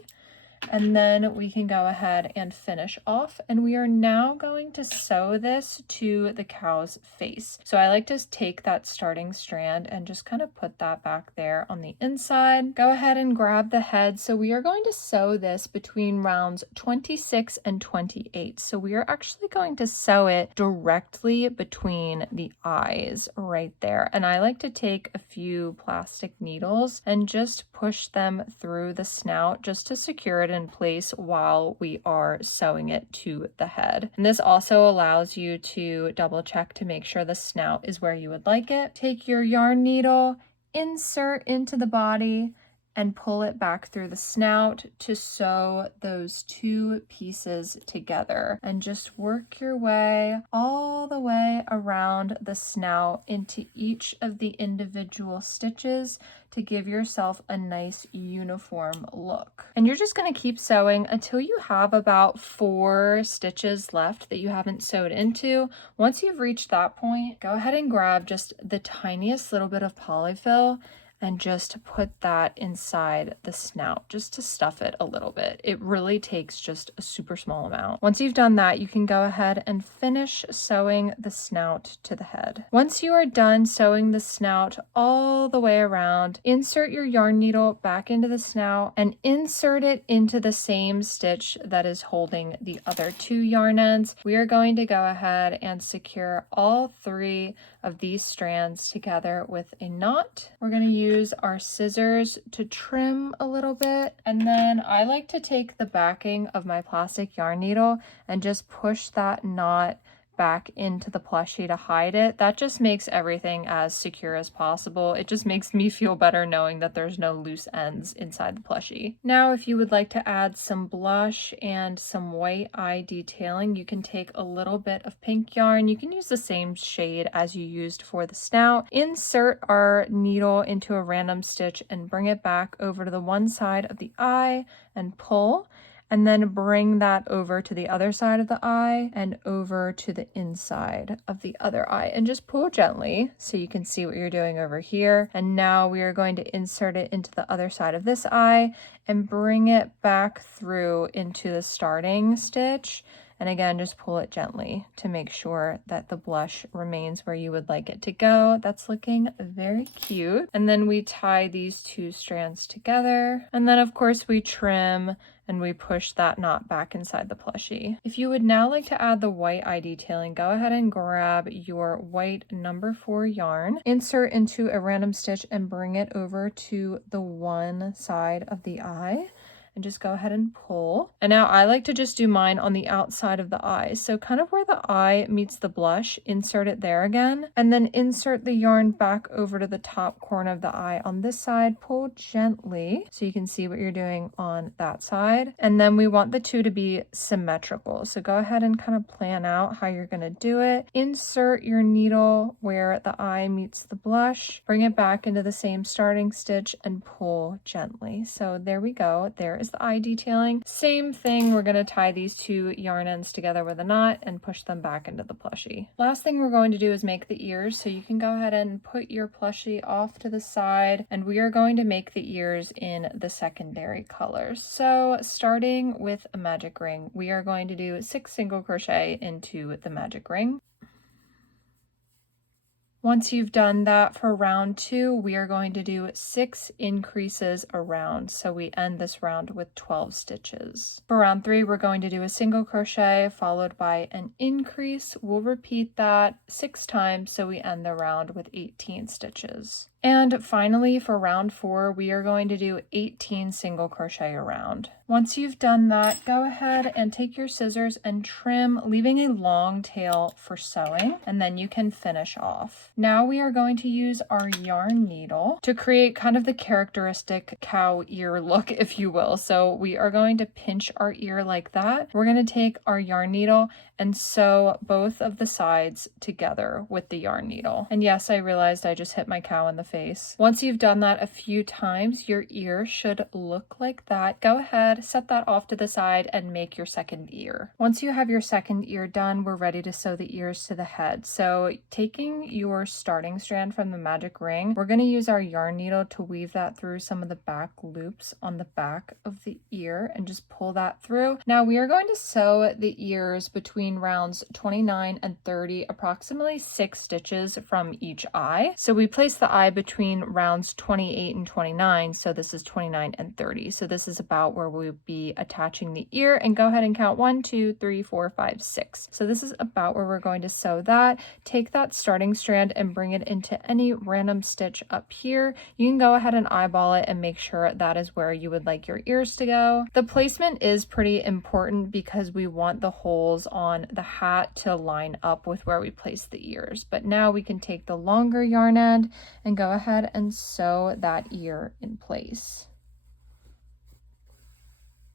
And then we can go ahead and finish off, and we are now going to sew this to the cow's face. So I like to take that starting strand and just kind of put that back there on the inside. Go ahead and grab the head. So we are going to sew this between rounds 26 and 28. So we are actually going to sew it directly between the eyes right there. And I like to take a few plastic needles and just push them through the snout just to secure it in place while we are sewing it to the head. And this also allows you to double check to make sure the snout is where you would like it. Take your yarn needle, insert into the body, and pull it back through the snout to sew those two pieces together, and just work your way all the way around the snout into each of the individual stitches to give yourself a nice uniform look. And you're just going to keep sewing until you have about 4 stitches left that you haven't sewed into. Once you've reached that point, go ahead and grab just the tiniest little bit of polyfill and just put that inside the snout just to stuff it a little bit. It really takes just a super small amount. Once you've done that, you can go ahead and finish sewing the snout to the head. Once you are done sewing the snout all the way around, insert your yarn needle back into the snout and insert it into the same stitch that is holding the other 2 yarn ends. We are going to go ahead and secure all 3 of these strands together with a knot. We're going to use our scissors to trim a little bit, and then I like to take the backing of my plastic yarn needle and just push that knot back into the plushie to hide it. That just makes everything as secure as possible. It just makes me feel better knowing that there's no loose ends inside the plushie. Now, if you would like to add some blush and some white eye detailing, you can take a little bit of pink yarn. You can use the same shade as you used for the snout. Insert our needle into a random stitch and bring it back over to the one side of the eye and pull. And then bring that over to the other side of the eye and over to the inside of the other eye, and just pull gently so you can see what you're doing over here. And now we are going to insert it into the other side of this eye and bring it back through into the starting stitch. And again, just pull it gently to make sure that the blush remains where you would like it to go. That's looking very cute. And then we tie these 2 strands together. And then of course we trim and we push that knot back inside the plushie. If you would now like to add the white eye detailing, go ahead and grab your white number 4 yarn, insert into a random stitch and bring it over to the one side of the eye. And just go ahead and pull. And now I like to just do mine on the outside of the eye. So kind of where the eye meets the blush, insert it there again, and then insert the yarn back over to the top corner of the eye on this side. Pull gently so you can see what you're doing on that side. And then we want the 2 to be symmetrical. So go ahead and kind of plan out how you're gonna do it. Insert your needle where the eye meets the blush, bring it back into the same starting stitch and pull gently. So there we go. There is the eye detailing. Same thing, we're going to tie these 2 yarn ends together with a knot and push them back into the plushie. Last thing we're going to do is make the ears, so you can go ahead and put your plushie off to the side, and we are going to make the ears in the secondary colors. So starting with a magic ring, we are going to do 6 single crochet into the magic ring. Once you've done that for round 2, we are going to do 6 increases around. So we end this round with 12 stitches. For round 3, we're going to do a single crochet followed by an increase. We'll repeat that 6 times so we end the round with 18 stitches. And finally, for round 4, we are going to do 18 single crochet around. Once you've done that, go ahead and take your scissors and trim, leaving a long tail for sewing, and then you can finish off. Now we are going to use our yarn needle to create kind of the characteristic cow ear look, if you will. So we are going to pinch our ear like that. We're going to take our yarn needle and sew both of the sides together with the yarn needle. And yes, I realized I just hit my cow in the face. Once you've done that a few times, your ear should look like that. Go ahead, set that off to the side and make your second ear. Once you have your second ear done, we're ready to sew the ears to the head. So taking your starting strand from the magic ring, we're going to use our yarn needle to weave that through some of the back loops on the back of the ear and just pull that through. Now we are going to sew the ears between rounds 29 and 30, approximately 6 stitches from each eye. So we place the eye between rounds 28 and 29, so this is 29 and 30. So this is about where we'll be attaching the ear, and go ahead and count 1, 2, 3, 4, 5, 6. So this is about where we're going to sew that. Take that starting strand and bring it into any random stitch up here. You can go ahead and eyeball it and make sure that is where you would like your ears to go. The placement is pretty important because we want the holes on the hat to line up with where we place the ears. But now we can take the longer yarn end and go ahead and sew that ear in place.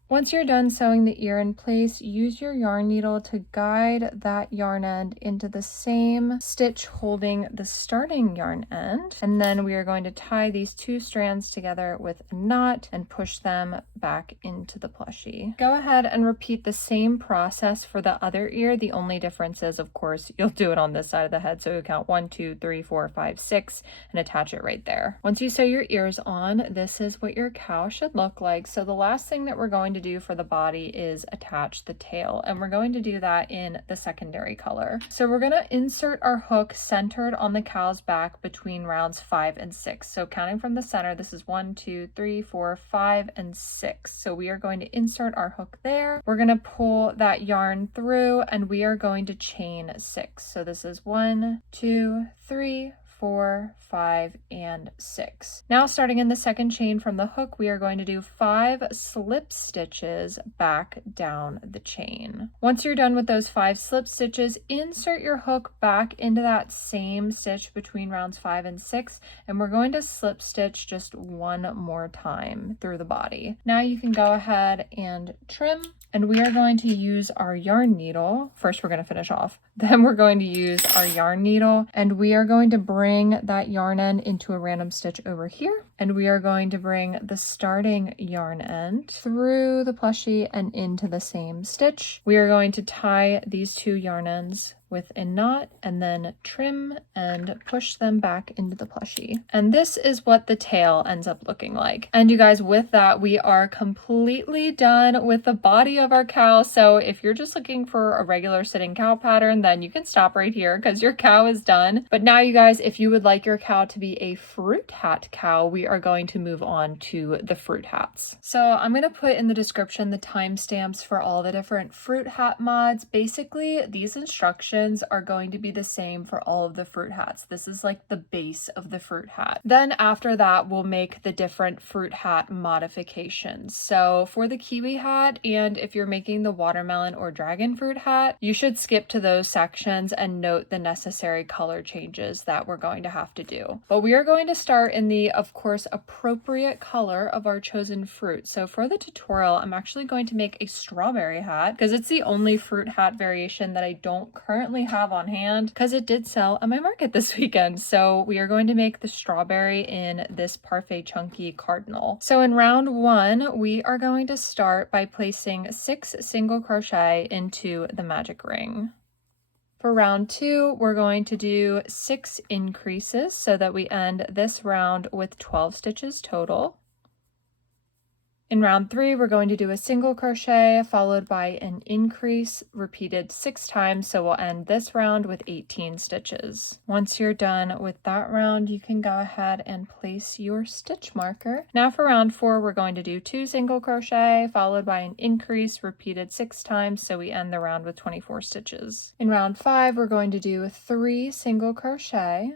Once you're done sewing the ear in place, use your yarn needle to guide that yarn end into the same stitch holding the starting yarn end. And then we are going to tie these two strands together with a knot and push them back into the plushie. Go ahead and repeat the same process for the other ear. The only difference is, of course, you'll do it on this side of the head. So you count 1, 2, 3, 4, 5, 6 and attach it right there. Once you sew your ears on, this is what your cow should look like. So the last thing that we're going to do for the body is attach the tail, and we're going to do that in the secondary color. So we're going to insert our hook centered on the cow's back between rounds 5 and 6. So counting from the center, this is 1, 2, 3, 4, 5, and 6. So we are going to insert our hook there. We're going to pull that yarn through and we are going to chain 6. So this is 1, 2, 3, 4, 5, and 6. Now starting in the second chain from the hook, we are going to do 5 slip stitches back down the chain. Once you're done with those 5 slip stitches, insert your hook back into that same stitch between rounds 5 and 6, and we're going to slip stitch just one more time through the body. Now you can go ahead and trim, and we are going to use our yarn needle. First, we're going to finish off. Then we're going to use our yarn needle, and we are going to bring that yarn end into a random stitch over here. And we are going to bring the starting yarn end through the plushie and into the same stitch. We are going to tie these two yarn ends with a knot and then trim and push them back into the plushie. And this is what the tail ends up looking like. And you guys, with that, we are completely done with the body of our cow. So if you're just looking for a regular sitting cow pattern, then you can stop right here because your cow is done. But now you guys, if you would like your cow to be a fruit hat cow, we are going to move on to the fruit hats. So I'm going to put in the description the timestamps for all the different fruit hat mods. Basically, these instructions are going to be the same for all of the fruit hats. This is like the base of the fruit hat. Then after that, we'll make the different fruit hat modifications. So for the kiwi hat, and if you're making the watermelon or dragon fruit hat, you should skip to those sections and note the necessary color changes that we're going to have to do. But we are going to start in the, of course, appropriate color of our chosen fruit. So for the tutorial, I'm actually going to make a strawberry hat because it's the only fruit hat variation that I don't currently have on hand because it did sell at my market this weekend. So we are going to make the strawberry in this Parfait Chunky Cardinal. So in round 1, we are going to start by placing 6 single crochet into the magic ring. For round 2, we're going to do 6 increases so that we end this round with 12 stitches total. In round 3, we're going to do a single crochet followed by an increase repeated 6 times, so we'll end this round with 18 stitches. Once you're done with that round, you can go ahead and place your stitch marker. Now for round 4, we're going to do 2 single crochet followed by an increase repeated 6 times, so we end the round with 24 stitches. In round 5, we're going to do 3 single crochet.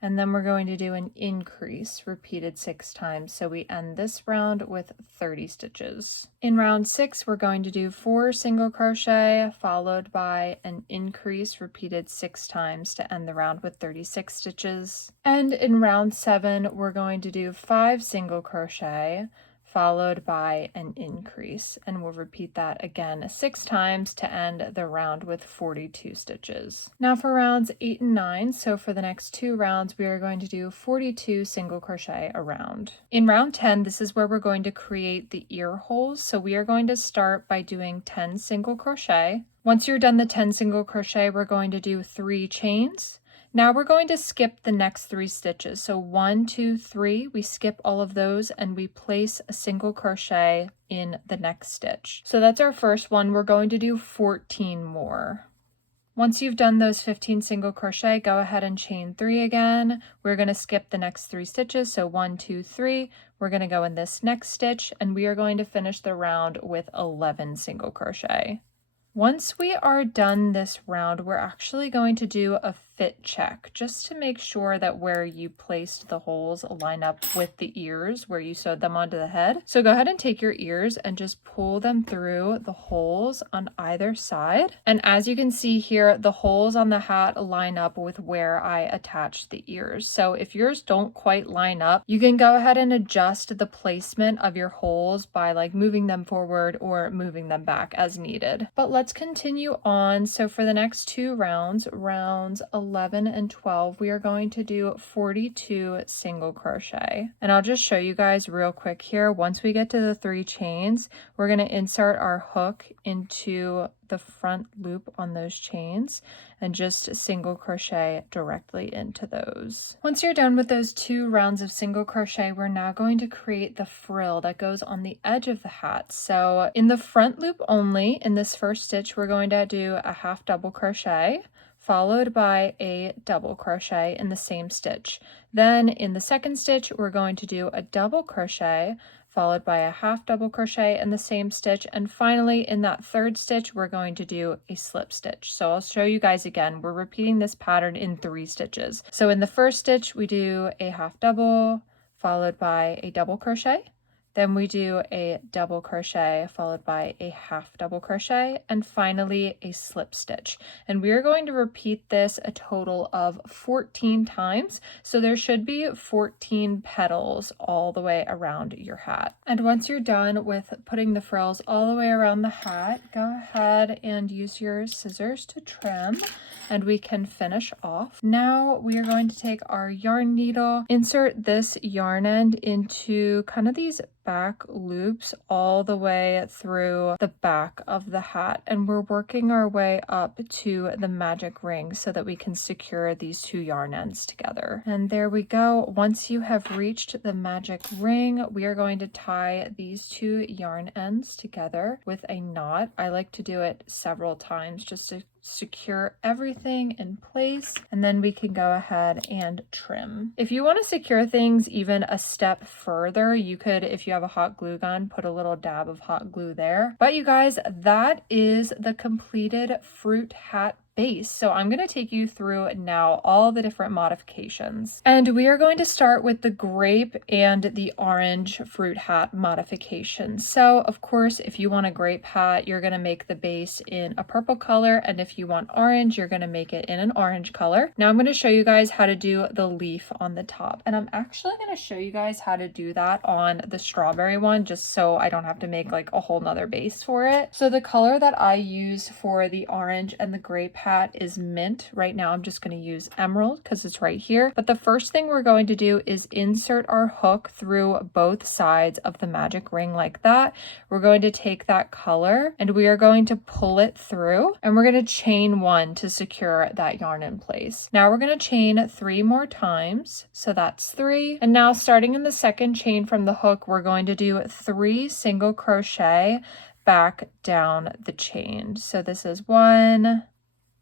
And then we're going to do an increase repeated 6 times, so we end this round with 30 stitches. In round 6, we're going to do 4 single crochet followed by an increase repeated 6 times to end the round with 36 stitches. And in round 7, we're going to do 5 single crochet followed by an increase, and we'll repeat that again 6 times to end the round with 42 stitches. Now for rounds 8 and 9, so for the next 2 rounds, we are going to do 42 single crochet a round. In round 10, this is where we're going to create the ear holes, so we are going to start by doing 10 single crochet. Once you're done the 10 single crochet, we're going to do 3 chains. Now we're going to skip the next 3 stitches. So 1, 2, 3, we skip all of those and we place a single crochet in the next stitch. So that's our first one. We're going to do 14 more. Once you've done those 15 single crochet, go ahead and chain 3 again. We're going to skip the next 3 stitches. So 1, 2, 3, we're going to go in this next stitch and we are going to finish the round with 11 single crochet. Once we are done this round, we're actually going to do a fit check just to make sure that where you placed the holes line up with the ears where you sewed them onto the head. So go ahead and take your ears and just pull them through the holes on either side. And as you can see here, the holes on the hat line up with where I attached the ears. So if yours don't quite line up, you can go ahead and adjust the placement of your holes by like moving them forward or moving them back as needed. But let's continue on. So for the next two rounds, rounds 11 and 12, we are going to do 42 single crochet. And I'll just show you guys real quick here. Once we get to the 3 chains, we're going to insert our hook into the front loop on those chains and just single crochet directly into those. Once you're done with those 2 rounds of single crochet, we're now going to create the frill that goes on the edge of the hat. So in the front loop only, in this first stitch, we're going to do a half double crochet followed by a double crochet in the same stitch. Then in the second stitch, we're going to do a double crochet followed by a half double crochet in the same stitch, and finally in that third stitch we're going to do a slip stitch. So I'll show you guys again. We're repeating this pattern in 3 stitches. So in the first stitch we do a half double followed by a double crochet, then we do a double crochet followed by a half double crochet, and finally a slip stitch. And we are going to repeat this a total of 14 times. So there should be 14 petals all the way around your hat. And once you're done with putting the frills all the way around the hat, go ahead and use your scissors to trim and we can finish off. Now we are going to take our yarn needle, insert this yarn end into kind of these back loops all the way through the back of the hat, and we're working our way up to the magic ring so that we can secure these 2 yarn ends together. And there we go. Once you have reached the magic ring, we are going to tie these 2 yarn ends together with a knot. I like to do it several times just to secure everything in place, and then we can go ahead and trim. If you want to secure things even a step further, you could, if you have a hot glue gun, put a little dab of hot glue there. But you guys, that is the completed fruit hat base. So I'm going to take you through now all the different modifications. And we are going to start with the grape and the orange fruit hat modification. So of course, if you want a grape hat, you're going to make the base in a purple color. And if you want orange, you're going to make it in an orange color. Now I'm going to show you guys how to do the leaf on the top. And I'm actually going to show you guys how to do that on the strawberry one, just so I don't have to make like a whole nother base for it. So the color that I use for the orange and the grape hat is mint. Right now I'm just going to use emerald because it's right here. But the first thing we're going to do is insert our hook through both sides of the magic ring like that. We're going to take that color and we are going to pull it through, and we're going to chain 1 to secure that yarn in place. Now we're going to chain 3 more times. So that's 3. And now starting in the second chain from the hook, we're going to do 3 single crochet back down the chain. So this is 1,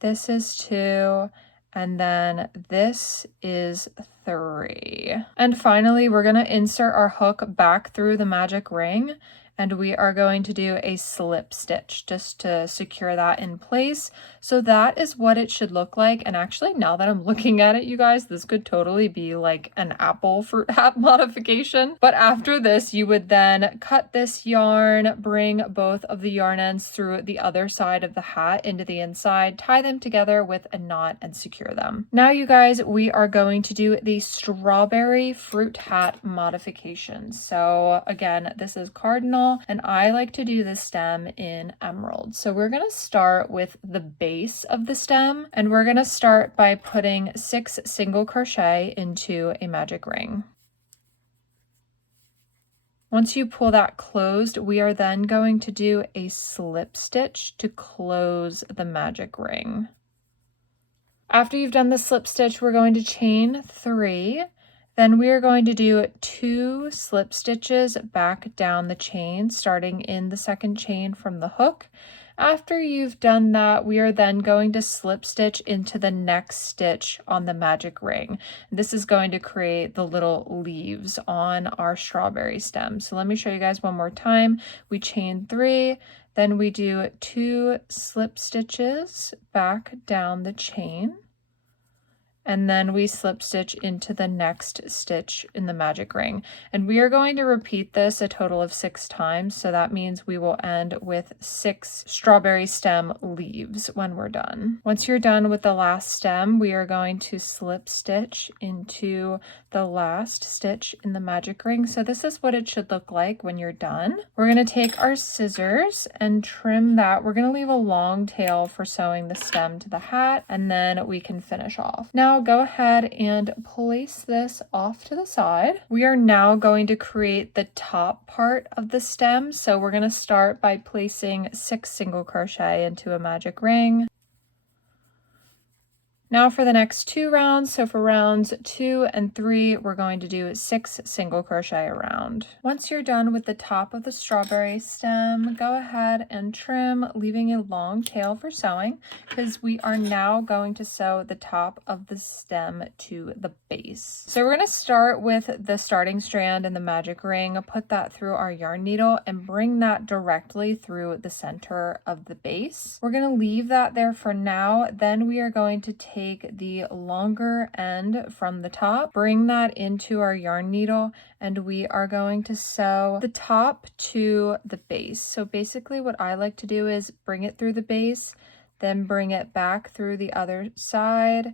this is 2, and then this is 3. And finally, we're going to insert our hook back through the magic ring, and we are going to do a slip stitch just to secure that in place. So that is what it should look like. And actually, now that I'm looking at it, you guys, this could totally be like an apple fruit hat modification. But after this, you would then cut this yarn, bring both of the yarn ends through the other side of the hat into the inside, tie them together with a knot and secure them. Now, you guys, we are going to do the strawberry fruit hat modification. So again, this is cardinal, and I like to do the stem in emerald. So we're going to start with the base of the stem, and we're going to start by putting 6 single crochet into a magic ring. Once you pull that closed, we are then going to do a slip stitch to close the magic ring. After you've done the slip stitch, we're going to chain 3. Then we are going to do 2 slip stitches back down the chain, starting in the second chain from the hook. After you've done that, we are then going to slip stitch into the next stitch on the magic ring. This is going to create the little leaves on our strawberry stem. So let me show you guys one more time. We chain 3, then we do 2 slip stitches back down the chain. and then we slip stitch into the next stitch in the magic ring. And we are going to repeat this a total of 6 times, so that means we will end with 6 strawberry stem leaves when we're done. Once you're done with the last stem, we are going to slip stitch into the last stitch in the magic ring. So this is what it should look like when you're done. We're going to take our scissors and trim that. We're going to leave a long tail for sewing the stem to the hat, and then we can finish off. Now go ahead and place this off to the side. We are now going to create the top part of the stem. So we're going to start by placing 6 single crochet into a magic ring. Now for the next 2 rounds, so for rounds 2 and 3, we're going to do 6 single crochet around. Once you're done with the top of the strawberry stem, go ahead and trim, leaving a long tail for sewing, because we are now going to sew the top of the stem to the base. So we're going to start with the starting strand in the magic ring, put that through our yarn needle, and bring that directly through the center of the base. We're going to leave that there for now. Then we are going to take the longer end from the top, bring that into our yarn needle, and we are going to sew the top to the base. So basically what I like to do is bring it through the base, then bring it back through the other side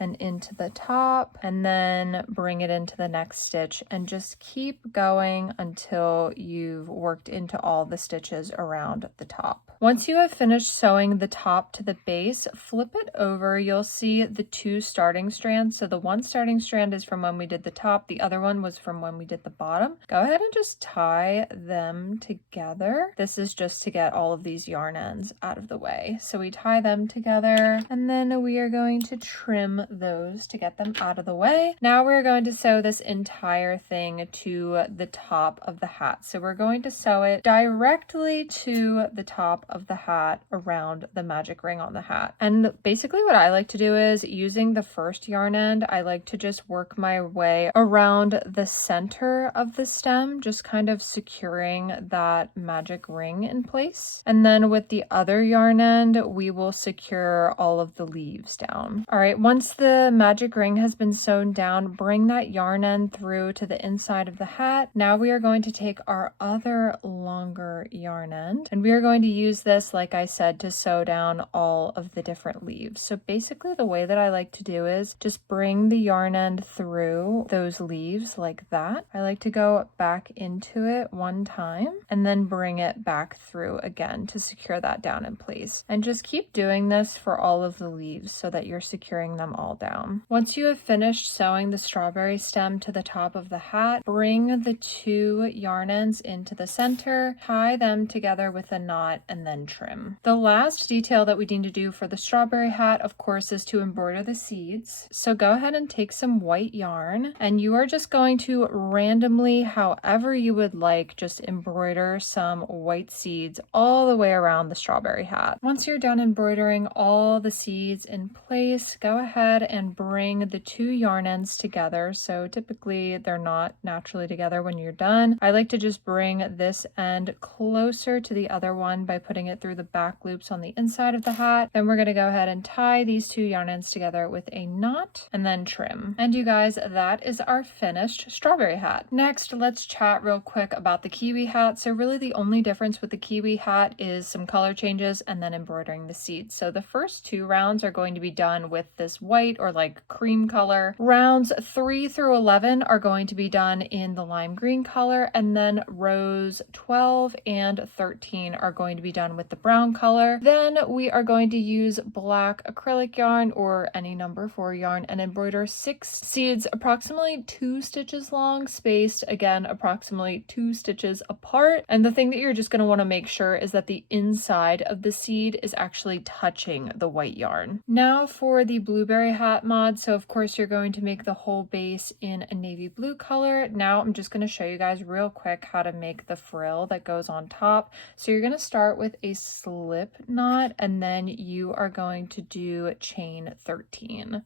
and into the top, and then bring it into the next stitch, and just keep going until you've worked into all the stitches around the top. Once you have finished sewing the top to the base, flip it over. You'll see the 2 starting strands. So the one starting strand is from when we did the top, the other one was from when we did the bottom. Go ahead and just tie them together. This is just to get all of these yarn ends out of the way. So we tie them together, and then we are going to trim those to get them out of the way. Now we're going to sew this entire thing to the top of the hat. So we're going to sew it directly to the top of the hat around the magic ring on the hat. And basically what I like to do is, using the first yarn end, I like to just work my way around the center of the stem, just kind of securing that magic ring in place. And then with the other yarn end, we will secure all of the leaves down. All right, once the magic ring has been sewn down, bring that yarn end through to the inside of the hat. Now we are going to take our other longer yarn end, and we are going to use this, like I said, to sew down all of the different leaves. So basically the way that I like to do is just bring the yarn end through those leaves like that. I like to go back into it one time and then bring it back through again to secure that down in place. And just keep doing this for all of the leaves so that you're securing them all down. Once you have finished sewing the strawberry stem to the top of the hat, bring the 2 yarn ends into the center, tie them together with a knot, and then trim. The last detail that we need to do for the strawberry hat, of course, is to embroider the seeds. So go ahead and take some white yarn, and you are just going to randomly, however you would like, just embroider some white seeds all the way around the strawberry hat. Once you're done embroidering all the seeds in place, go ahead and bring the 2 yarn ends together. So typically they're not naturally together when you're done. I like to just bring this end closer to the other one by putting it through the back loops on the inside of the hat. Then we're going to go ahead and tie these 2 yarn ends together with a knot and then trim. And you guys, that is our finished strawberry hat. Next, let's chat real quick about the kiwi hat. So really the only difference with the kiwi hat is some color changes and then embroidering the seeds. So the first 2 rounds are going to be done with this white or like cream color. Rounds 3 through 11 are going to be done in the lime green color, and then rows 12 and 13 are going to be done with the brown color. Then we are going to use black acrylic yarn or any number 4 yarn and embroider 6 seeds approximately 2 stitches long, spaced again approximately 2 stitches apart. And the thing that you're just going to want to make sure is that the inside of the seed is actually touching the white yarn. Now for the blueberry hat mod. So of course you're going to make the whole base in a navy blue color. Now I'm just going to show you guys real quick how to make the frill that goes on top. So you're going to start with a slip knot, and then you are going to do chain 13.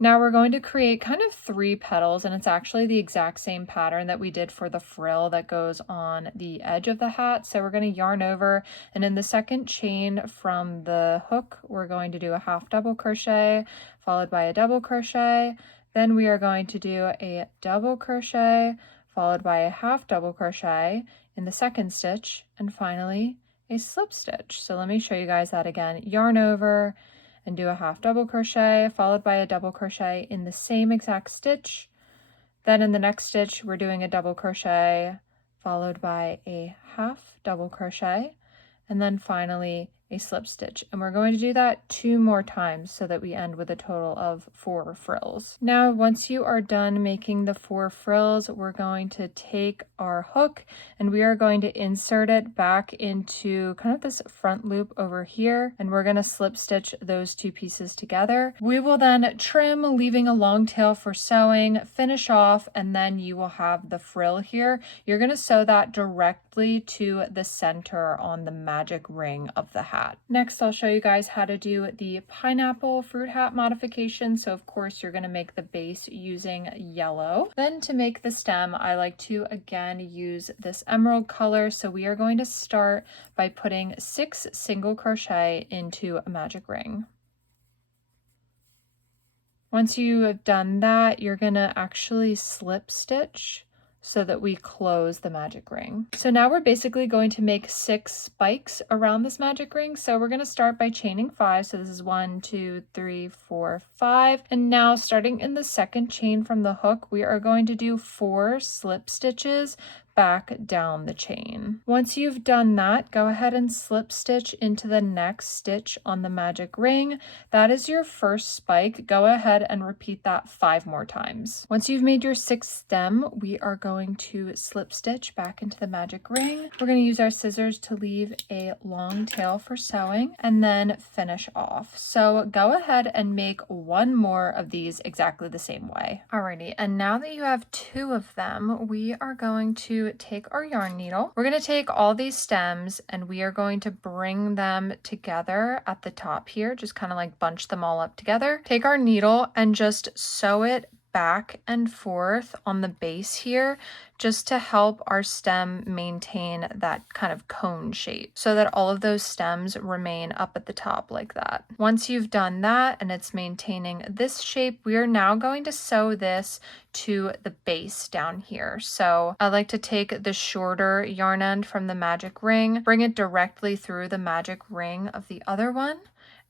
Now we're going to create kind of 3 petals, and it's actually the exact same pattern that we did for the frill that goes on the edge of the hat. So we're going to yarn over, and in the second chain from the hook, we're going to do a half double crochet followed by a double crochet. Then we are going to do a double crochet followed by a half double crochet in the second stitch, and finally a slip stitch. So let me show you guys that again. Yarn over and do a half double crochet followed by a double crochet in the same exact stitch. Then in the next stitch we're doing a double crochet followed by a half double crochet, and then finally a slip stitch, and we're going to do that 2 more times so that we end with a total of 4 frills. Now once you are done making the 4 frills, we're going to take our hook and we are going to insert it back into kind of this front loop over here, and we're going to slip stitch those 2 pieces together. We will then trim, leaving a long tail for sewing, finish off, and then you will have the frill here. You're going to sew that directly to the center on the magic ring of the hat. Next, I'll show you guys how to do the pineapple fruit hat modification. So of course you're going to make the base using yellow. Then to make the stem, I like to again use this emerald color. So we are going to start by putting 6 single crochet into a magic ring. Once you have done that, you're going to actually slip stitch so that we close the magic ring. So now we're basically going to make 6 spikes around this magic ring. So we're going to start by chaining 5. So this is 1, 2, 3, 4, 5. And now starting in the second chain from the hook, we are going to do 4 slip stitches back down the chain. Once you've done that, go ahead and slip stitch into the next stitch on the magic ring. That is your first spike. Go ahead and repeat that 5 more times. Once you've made your 6th stem, we are going to slip stitch back into the magic ring. We're going to use our scissors to leave a long tail for sewing and then finish off. So go ahead and make 1 more of these exactly the same way. Alrighty, and now that you have 2 of them, we are going to take our yarn needle. We're going to take all these stems and we are going to bring them together at the top here, just kind of like bunch them all up together. Take our needle and just sew it back and forth on the base here, just to help our stem maintain that kind of cone shape so that all of those stems remain up at the top like that. Once you've done that and it's maintaining this shape, we are now going to sew this to the base down here. So I like to take the shorter yarn end from the magic ring, bring it directly through the magic ring of the other one,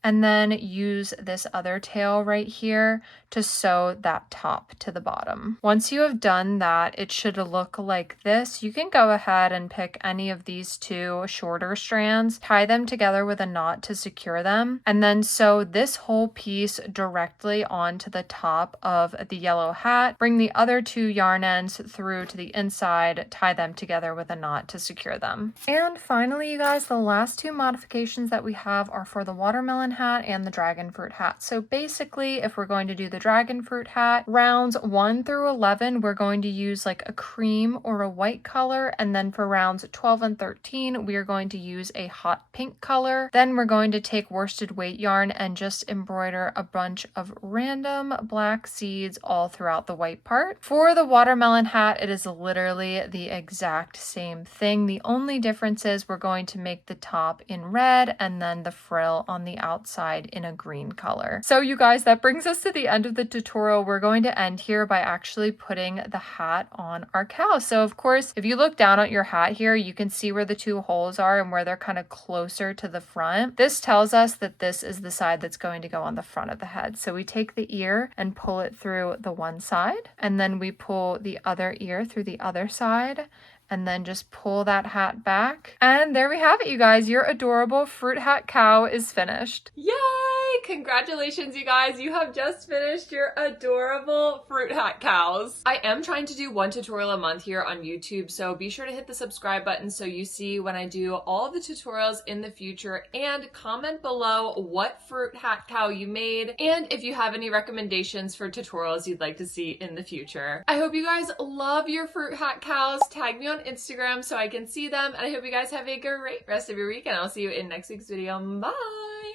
and then use this other tail right here to sew that top to the bottom. Once you have done that, it should look like this. You can go ahead and pick any of these 2 shorter strands, tie them together with a knot to secure them, and then sew this whole piece directly onto the top of the yellow hat. Bring the other 2 yarn ends through to the inside, tie them together with a knot to secure them. And finally, you guys, the last 2 modifications that we have are for the watermelon hat and the dragon fruit hat. So basically, if we're going to do the dragon fruit hat, rounds 1 through 11, we're going to use like a cream or a white color, and then for rounds 12 and 13, we are going to use a hot pink color. Then we're going to take worsted weight yarn and just embroider a bunch of random black seeds all throughout the white part. For the watermelon hat, it is literally the exact same thing. The only difference is we're going to make the top in red and then the frill on the outside in a green color. So you guys, that brings us to the end of the tutorial. We're going to end here by actually putting the hat on our cow. So of course, if you look down at your hat here, you can see where the 2 holes are and where they're kind of closer to the front. This tells us that this is the side that's going to go on the front of the head. So we take the ear and pull it through the one side, and then we pull the other ear through the other side, and then just pull that hat back. And there we have it, you guys. Your adorable fruit hat cow is finished. Yay! Congratulations, you guys. You have just finished your adorable fruit hat cows. I am trying to do 1 tutorial a month here on YouTube, so be sure to hit the subscribe button so you see when I do all of the tutorials in the future, and comment below what fruit hat cow you made and if you have any recommendations for tutorials you'd like to see in the future. I hope you guys love your fruit hat cows. Tag me on Instagram so I can see them, and I hope you guys have a great rest of your week, and I'll see you in next week's video. Bye!